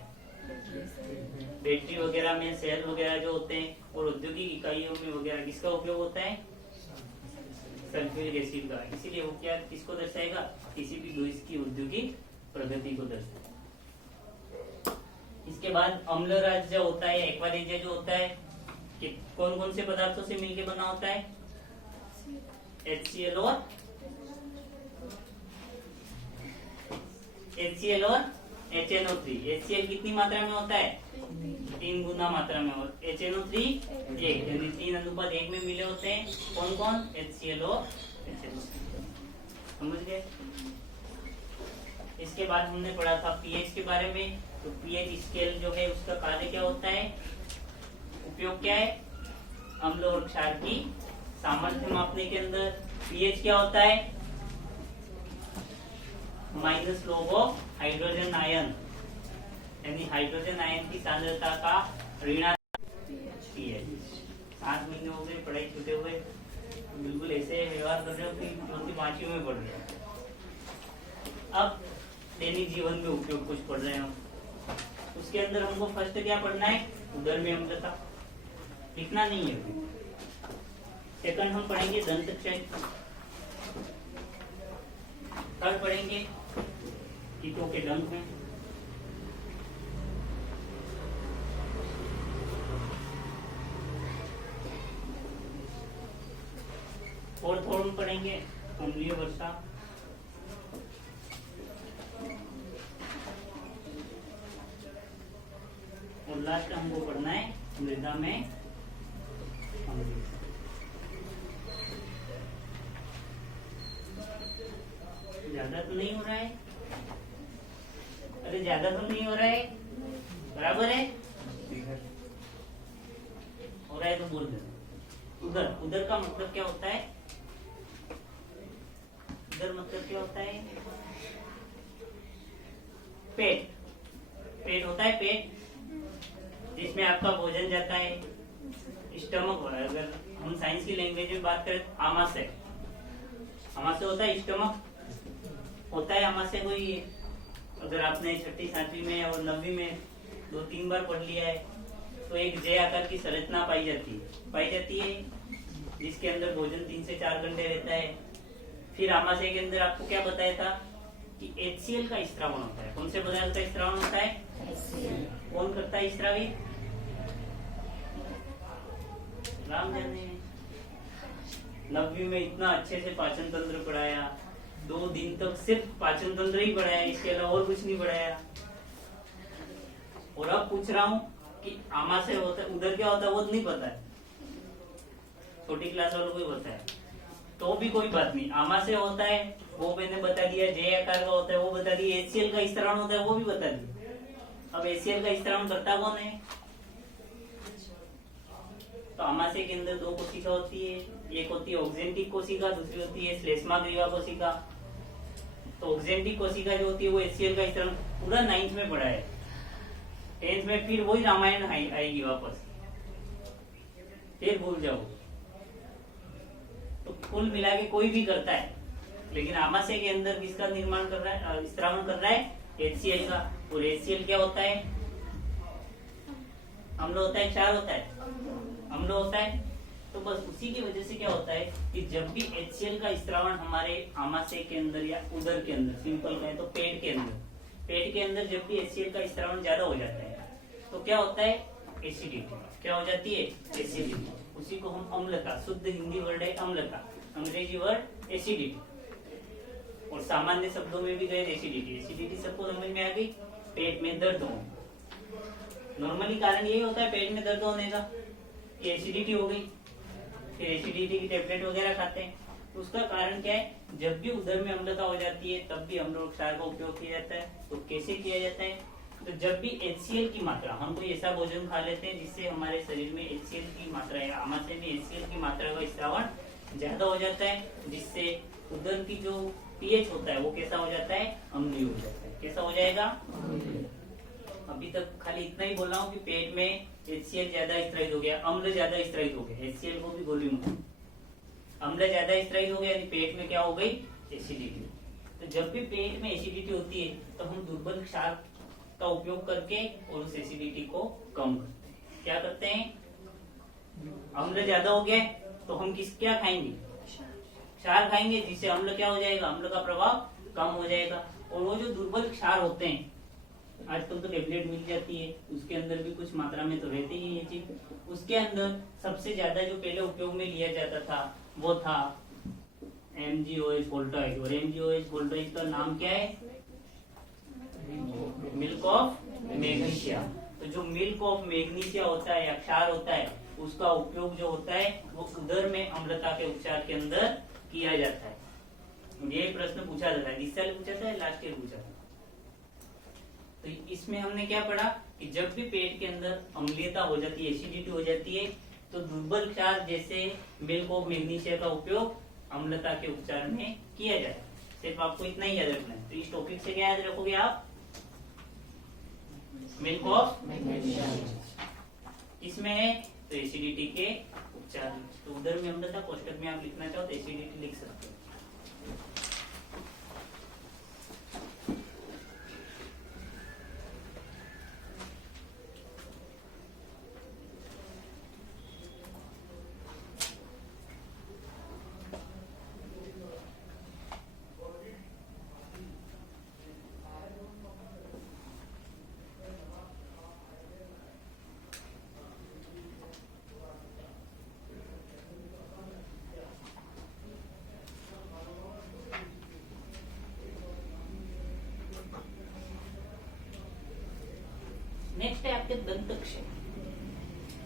बैटरी वगैरह में, सेल वगैरह जो होते हैं, और औद्योगिक इकाइयों में वगैरह किसका उपयोग होता है, सल्फ्यूरिक एसिड का। इसीलिए वो क्या किसको दर्शाएगा, किसी भी देश की औद्योगिक प्रगति को दर्शाएगा। इसके बाद अम्ल राज जो होता है, एक्वारेजिया जो होता है, कि कौन कौन से पदार्थों से मिलकर बना होता है, HCl और HNO3। HCl कितनी मात्रा में होता है, 3 गुना मात्रा में, और HNO3 1, यानी 3:1 में मिले होते हैं। कौन कौन, HCl और HNO3। समझ गए? इसके बाद हमने पढ़ा था पीएच के बारे में। तो पीएच स्केल जो है उसका कार्य क्या होता है, उपयोग क्या है, अम्ल और क्षार की सामर्थ्य मापने के अंदर। पीएच क्या होता है, minus log of hydrogen ion, यानी हाइड्रोजन आयन की सांद्रता का ऋणात्मक पीएच। 7 महीने हो गए पढ़ाई छूटे हुए, बिल्कुल ऐसे व्यवहार कर रहे हो कि 4वीं-5वीं में पढ़ रहे हो। अब दैनिक जीवन में उपयोग कुछ पढ़ रहे हो, उसके अंदर हमको फर्स्ट क्या पढ़ना है, उदर में अम्लता। लिखना नहीं है। सेकंड हम पढ़ेंगे दंत क्षय। थर्ड पढ़ेंगे कीटों के डंक में। फोर्थ हम पढ़ेंगे अम्लीय वर्षा। और लास्ट हमको पढ़ना है मृदा में अम्लीय। ज्यादा तो नहीं हो रहा है, अरे ज्यादा तो नहीं हो रहा है, बराबर है, हो रहा है तो बोल दो। उधर उधर का मतलब क्या होता है, उधर मतलब क्या होता है, पेट। पेट होता है, पेट जिसमें आपका भोजन जाता है। स्टमक, अगर हम साइंस की लैंग्वेज में बात करें, आमाशय। आमाशय होता है, स्टमक होता है। आमाशय कोई, अगर आपने 6ठी 7वीं में और 9वीं में 2-3 बार पढ़ लिया है, तो एक जे आकार की संरचना पाई जाती है जिसके अंदर भोजन 3 से 4 घंटे रहता है। फिर आमाशय के अंदर आपको क्या बताया था कि HCl का स्त्रावण होता है। कौन से पदार्थ का स्त्रावण होता है, कौन करता है स्त्रावित, राम जाने। 9वीं में इतना अच्छे से पाचन तंत्र पढ़ाया, 2 दिन तक सिर्फ पाचन तंत्र ही पढ़ाया, इसके अलावा और कुछ नहीं पढ़ाया। और अब पूछ रहा हूँ कि आमाशय होता है, उधर क्या होता है वो नहीं पता है, छोटी क्लास वालों को ही पता है, तो भी कोई बात नहीं। आमाशय होता है वो मैंने बता दिया, जे आकार का होता है वो बता दिया, HCl का स्त्रावण होता है वो भी बता दिया। अब HCl का स्त्रावण करता कौन है, तो आमाशय के अंदर 2 कोशिका होती है, एक होती है ऑक्जेंटिक कोशिका, दूसरी होती है श्लेष्माग्रीवा कोशिका। तो ऑक्जेंटिक कोशिका जो होती है वो HCl का स्त्रावण पूरा 9th में पढ़ा है। 10th में फिर वही रामायण आएगी वापस, फिर भूल जाओ। तो कुल मिला के कोई भी करता है, लेकिन आमाशय के अंदर किसका निर्माण कर रहा है, स्त्रावण कर रहा है, HCl का। और HCl क्या होता है, अम्ल होता है, क्षार होता है, अम्ल होता है। तो बस उसी की वजह से क्या होता है कि जब भी HCl का स्त्रावण हमारे आमाशय के अंदर या उदर के अंदर, सिंपल कहें तो पेट के अंदर जब भी HCl का स्त्रावण ज्यादा हो जाता है तो क्या होता है, एसिडिटी। क्या हो जाती है, एसिडिटी। उसी को हम अम्लता, शुद्ध हिंदी वर्ड है अम्लता, अंग्रेजी वर्ड एसिडिटी। और सामान्य शब्दों में भी गए एसिडिटी। एसिडिटी सबको समझ में आ गई, पेट में दर्द हो। नॉर्मली कारण यही होता है पेट में दर्द होने का, ये एसिडिटी हो गई। फिर एसिडिटी की टेबलेट वगैरह खाते हैं। तो उसका कारण क्या है, जब भी उदर में अम्लता हो जाती है तब भी अम्ल और क्षार का उपयोग किया जाता है। तो कैसे किया जाता है, तो जब भी HCl की मात्रा, हम कोई ऐसा भोजन खा लेते हैं जिससे हमारे शरीर में HCl की मात्रा है, आमाशय में HCl की मात्रा का स्त्रावण ज्यादा हो जाता है, जिससे उदर की जो पीएच होता है वो कैसा हो जाता है, अम्लीय हो जाता है। कैसा हो जाएगा? अभी तक खाली इतना ही बोल रहा हूँ कि पेट में HCl ज्यादा स्त्रावित हो गया, अम्ल ज्यादा स्त्रावित हो गया, HCl को भी गोली में अम्ल ज्यादा स्त्रावित हो गया, यानी पेट में क्या हो गई, एसिडिटी। तो जब भी पेट में एसिडिटी होती है तो हम दुर्बल क्षार का उपयोग करके और उस एसिडिटी को कम करते हैं। क्या करते हैं? अम्ल ज्यादा हो गया तो हम क्या खाएंगे, क्षार खाएंगे, जिससे अम्ल क्या हो जाएगा, अम्ल का प्रभाव कम हो जाएगा। और वो जो दुर्बल क्षार होते हैं, आजकल तो टेबलेट मिल जाती है, उसके अंदर भी कुछ मात्रा में तो रहती ही ये चीज। उसके अंदर सबसे ज्यादा जो पहले उपयोग में लिया जाता था वो था MgOH वोल्टाइज। और MgOH वोल्टाइज का नाम क्या है? Milk of magnesia. तो जो मिल्क ऑफ मैग्नीशिया होता है या क्षार होता है, उसका उपयोग जो होता है वो उदर में अम्लता के उपचार के अंदर किया जाता है। ये प्रश्न पूछा जाता है, इस साल पूछा था, लास्ट ईयर पूछा था। तो इसमें हमने क्या पढ़ा कि जब भी पेट के अंदर अम्लीयता हो जाती है, एसिडिटी हो जाती है, तो दुर्बल क्षार जैसे मिल्क ऑफ मैग्नीशिया का उपयोग अम्लता के उपचार में किया जाता है। सिर्फ आपको इतना ही याद रखना है। तो इस टॉपिक से क्या याद रखोगे आप? मिल्क ऑफ मैग्नीशिया इसमें है, तो एसिडिटी के उपचार। तो उधर में अम्लता, कोष्टक में आप लिखना चाहो तो एसिडिटी लिख सकते हो। नेक्स्ट है आपके दंत क्षय।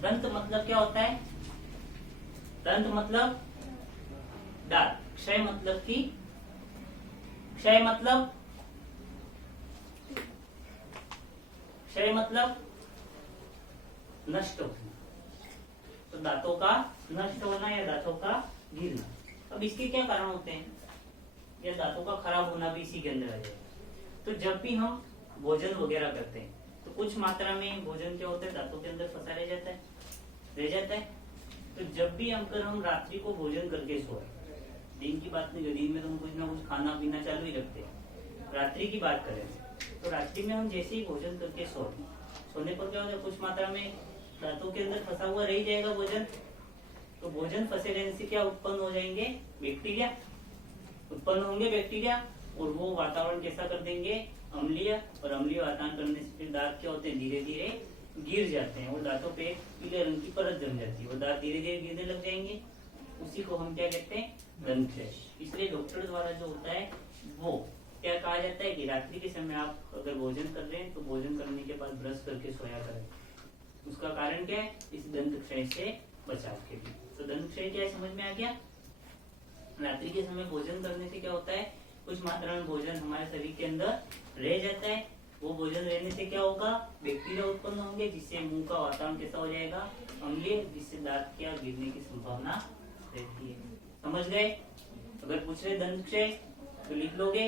दंत मतलब क्या होता है? दंत मतलब दांत, क्षय मतलब की, क्षय मतलब नष्ट होना। तो दांतों का नष्ट होना या दांतों का गिरना। अब इसके क्या कारण होते हैं? या दांतों का खराब होना भी इसी के अंदर आ जाएगा। तो जब भी हम भोजन वगैरह करते हैं तो कुछ मात्रा में भोजन क्या होता है, दांतों के अंदर फंसा रह जाता है। तो जब भी हम रात्रि को भोजन करके सोए, दिन की बात नहीं, दिन में तो हम कुछ ना कुछ खाना पीना चालू ही रखते हैं। रात्रि की बात करें तो रात्रि में हम जैसे ही भोजन करके सोने पर क्या होता है, कुछ मात्रा में दांतों के अंदर फंसा हुआ रह जाएगा भोजन। तो भोजन फंसे रहने से क्या उत्पन्न हो जाएंगे? बैक्टीरिया उत्पन्न होंगे, बैक्टीरिया, और वो वातावरण कैसा कर देंगे? अम्लीय। और अम्लीय वातावरण करने से फिर दांत क्या होते हैं? धीरे धीरे गिर जाते हैं और दांतों पे पीले रंग की परत जम जाती है, वो दांत धीरे धीरे गिरने लग जाएंगे। उसी को हम क्या कहते हैं? दंत क्षय। इसलिए डॉक्टर द्वारा जो होता है वो क्या कहा जाता है कि रात्रि के समय आप अगर भोजन कर रहे हैं तो भोजन करने के बाद ब्रश करके सोया करें। उसका कारण क्या है? इस दंत क्षय से बचाव के लिए। तो दंत क्षय क्या है, समझ में आ गया? रात्रि के समय भोजन करने से क्या होता है, कुछ मात्रा में भोजन हमारे शरीर के अंदर रह जाता है। वो भोजन रहने से क्या होगा? बैक्टीरिया उत्पन्न होंगे, जिससे मुंह का वातावरण कैसा हो जाएगा? अम्लीय, जिससे दांत क्या गिरने की संभावना रहती है। समझ गए? अगर पूछ रहे दंत क्षय तो लिख लोगे।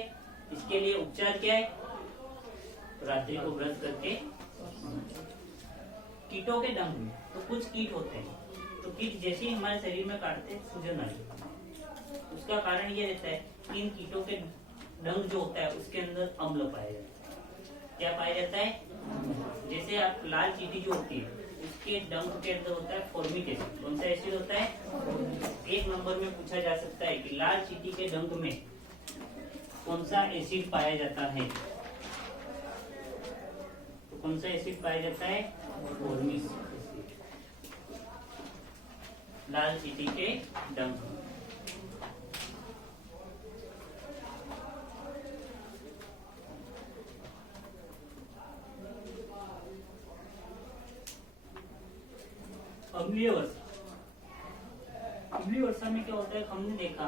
इसके लिए उपचार क्या है? रात्रि को ब्रश करके। कीटों के डंक में तो कुछ कीट होते हैं, तो कीट जैसे ही हमारे शरीर में काटते हैं सूजन आ जाती है। उसका कारण ये रहता है कि इन कीटों के डंक जो होता है उसके अंदर अम्ल पाया जाता है। क्या पाया जाता है? जैसे आप लाल चींटी जो होती है उसके डंक के अंदर होता है फॉर्मिक एसिड। कौन सा एसिड होता है? 1 नंबर में पूछा जा सकता है कि लाल चींटी के डंक में कौन सा एसिड पाया जाता है? तो कौन सा एसिड पाया जाता है? फॉर्मिक एसिड, लाल चींटी के डंक में। अम्लीय वर्षा। अम्लीय वर्षा में क्या होता है? हमने देखा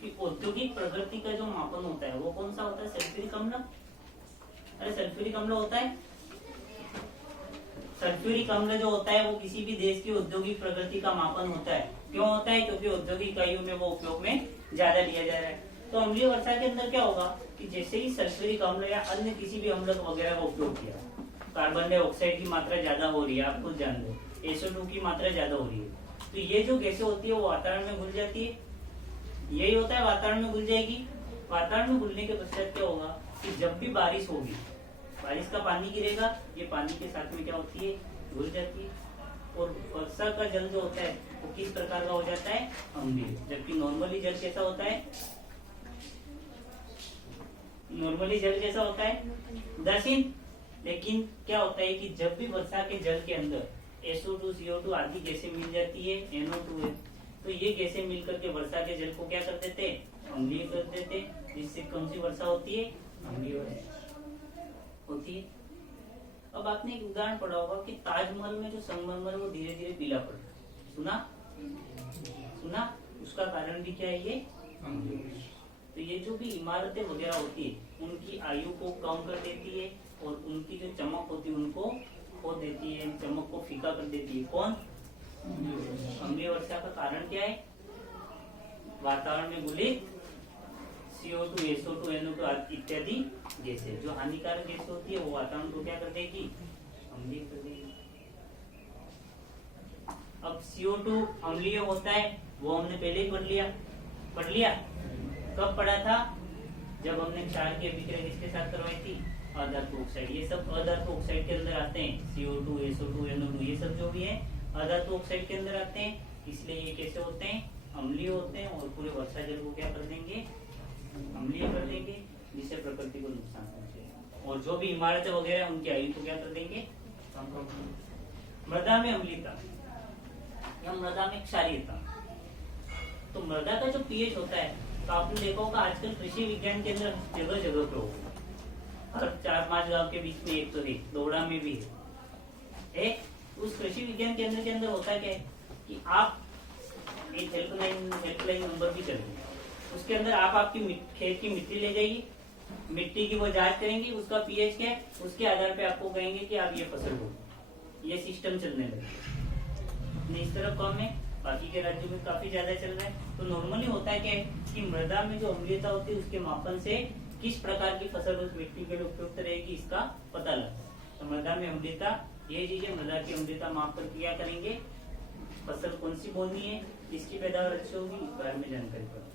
कि औद्योगिक प्रगति का जो मापन होता है वो कौन सा होता है? सल्फ्यूरिक अम्ल। अरे सल्फ्यूरिक अम्ल होता है। सल्फ्यूरिक अम्ल जो होता है वो किसी भी देश की औद्योगिक प्रगति का मापन होता है। क्यों होता है? क्योंकि औद्योगिक इकाइयों में वो उपयोग में ज्यादा लिया जा रहा है। तो अम्लीय वर्षा के अंदर क्या होगा कि जैसे ही सल्फ्यूरिक अम्ल या अन्य किसी भी अम्ल वगैरह का उपयोग किया, कार्बन डाइऑक्साइड की मात्रा ज्यादा हो रही है, आप खुद जान लो, SO2 की मात्रा ज्यादा हो रही है, तो ये जो गैसें होती है वो वातावरण में घुल जाती है। यही होता है, वातावरण में घुल जाएगी। वातावरण में घुलने के पश्चात क्या होगा कि जब भी बारिश होगी, बारिश का पानी गिरेगा, ये पानी के साथ में क्या होती है? घुल जाती है। और वर्षा का जल जो होता है वो किस प्रकार का हो जाता है? अम्लीय। जबकि नॉर्मली जल कैसा होता है? नॉर्मली जल कैसा होता है? उदासीन। लेकिन क्या होता है कि जब भी वर्षा के जल के अंदर SO2, CO2 आदि गैसें मिल जाती है, NO2 है, तो ये गैसें मिलकर के वर्षा के जल को क्या कर देते हैं? अम्लीय कर देते हैं। जिससे कौन सी वर्षा होती है? अम्लीय वर्षा होती है। अब आपने एक उदाहरण पढ़ा होगा कि ताजमहल में जो संगमरमर वो धीरे धीरे पीला पड़ रहा है। सुना? उसका कारण भी क्या है? ये तो ये जो भी इमारतें वगैरह होती है उनकी आयु को कम कर देती है और उनकी जो चमक होती है उनको खो देती है, चमक को फीका कर देती है। कौन? अम्लीय वर्षा का कारण क्या है? वातावरण में घुलित CO2, SO2, NO2 इत्यादि गैसें, जो हानिकारक गैसें होती है वो वातावरण को क्या कर देगी? अम्लीय कर देगी। अब CO2 अम्लीय होता है, वो हमने पहले ही पढ़ लिया। कब पढ़ा था? जब हमने क्षार की अभिक्रिया किसके साथ करवाई थी? अधातु ऑक्साइड। ये सब अधातु ऑक्साइड के अंदर आते हैं। CO2, SO2, NO2 ये सब जो भी है अधातु ऑक्साइड के अंदर आते हैं। इसलिए ये कैसे होते हैं? अम्लीय होते हैं और पूरे वर्षा जल को क्या कर देंगे? अम्लीय कर देंगे, जिससे प्रकृति को नुकसान पहुंचेगा। और जो भी इमारतें वगैरह उनकी आयु को क्या कर देंगे? मृदा में अम्लीयता या मृदा में क्षारीयता। तो मृदा का जो pH होता है, तो आपने देखा होगा आजकल कृषि विज्ञान के अंदर जगह जगह पे होगा। हर 4-5 गांव के बीच में एक तो है, दोड़ा में भी है। उस कृषि विज्ञान केंद्र के अंदर होता क्या है कि आप एक हेल्पलाइन नंबर भी चलेंगे, उसके अंदर आप आपकी खेत की मिट्टी ले जाइए, मिट्टी की वो जांच करेंगे, उसका pH क्या है, उसके आधार पे आपको कहेंगे कि आप ये फसल बोलो। ये सिस्टम चलने लगे। इस तरफ कम है, बाकी के राज्यों में काफी ज्यादा चल रहा है। तो नॉर्मली होता है क्या है कि मृदा में जो अम्लीयता होती है उसके मापन से किस प्रकार की फसल उस मिट्टी के लिए उपयुक्त रहेगी इसका पता लगता है। तो मृदा में अम्लीयता, ये चीजें मृदा की अम्लीयता माप कर क्या करेंगे? फसल कौन सी बोनी है, इसकी पैदावार अच्छी होगी, इस बारे में जानकारी प्राप्त।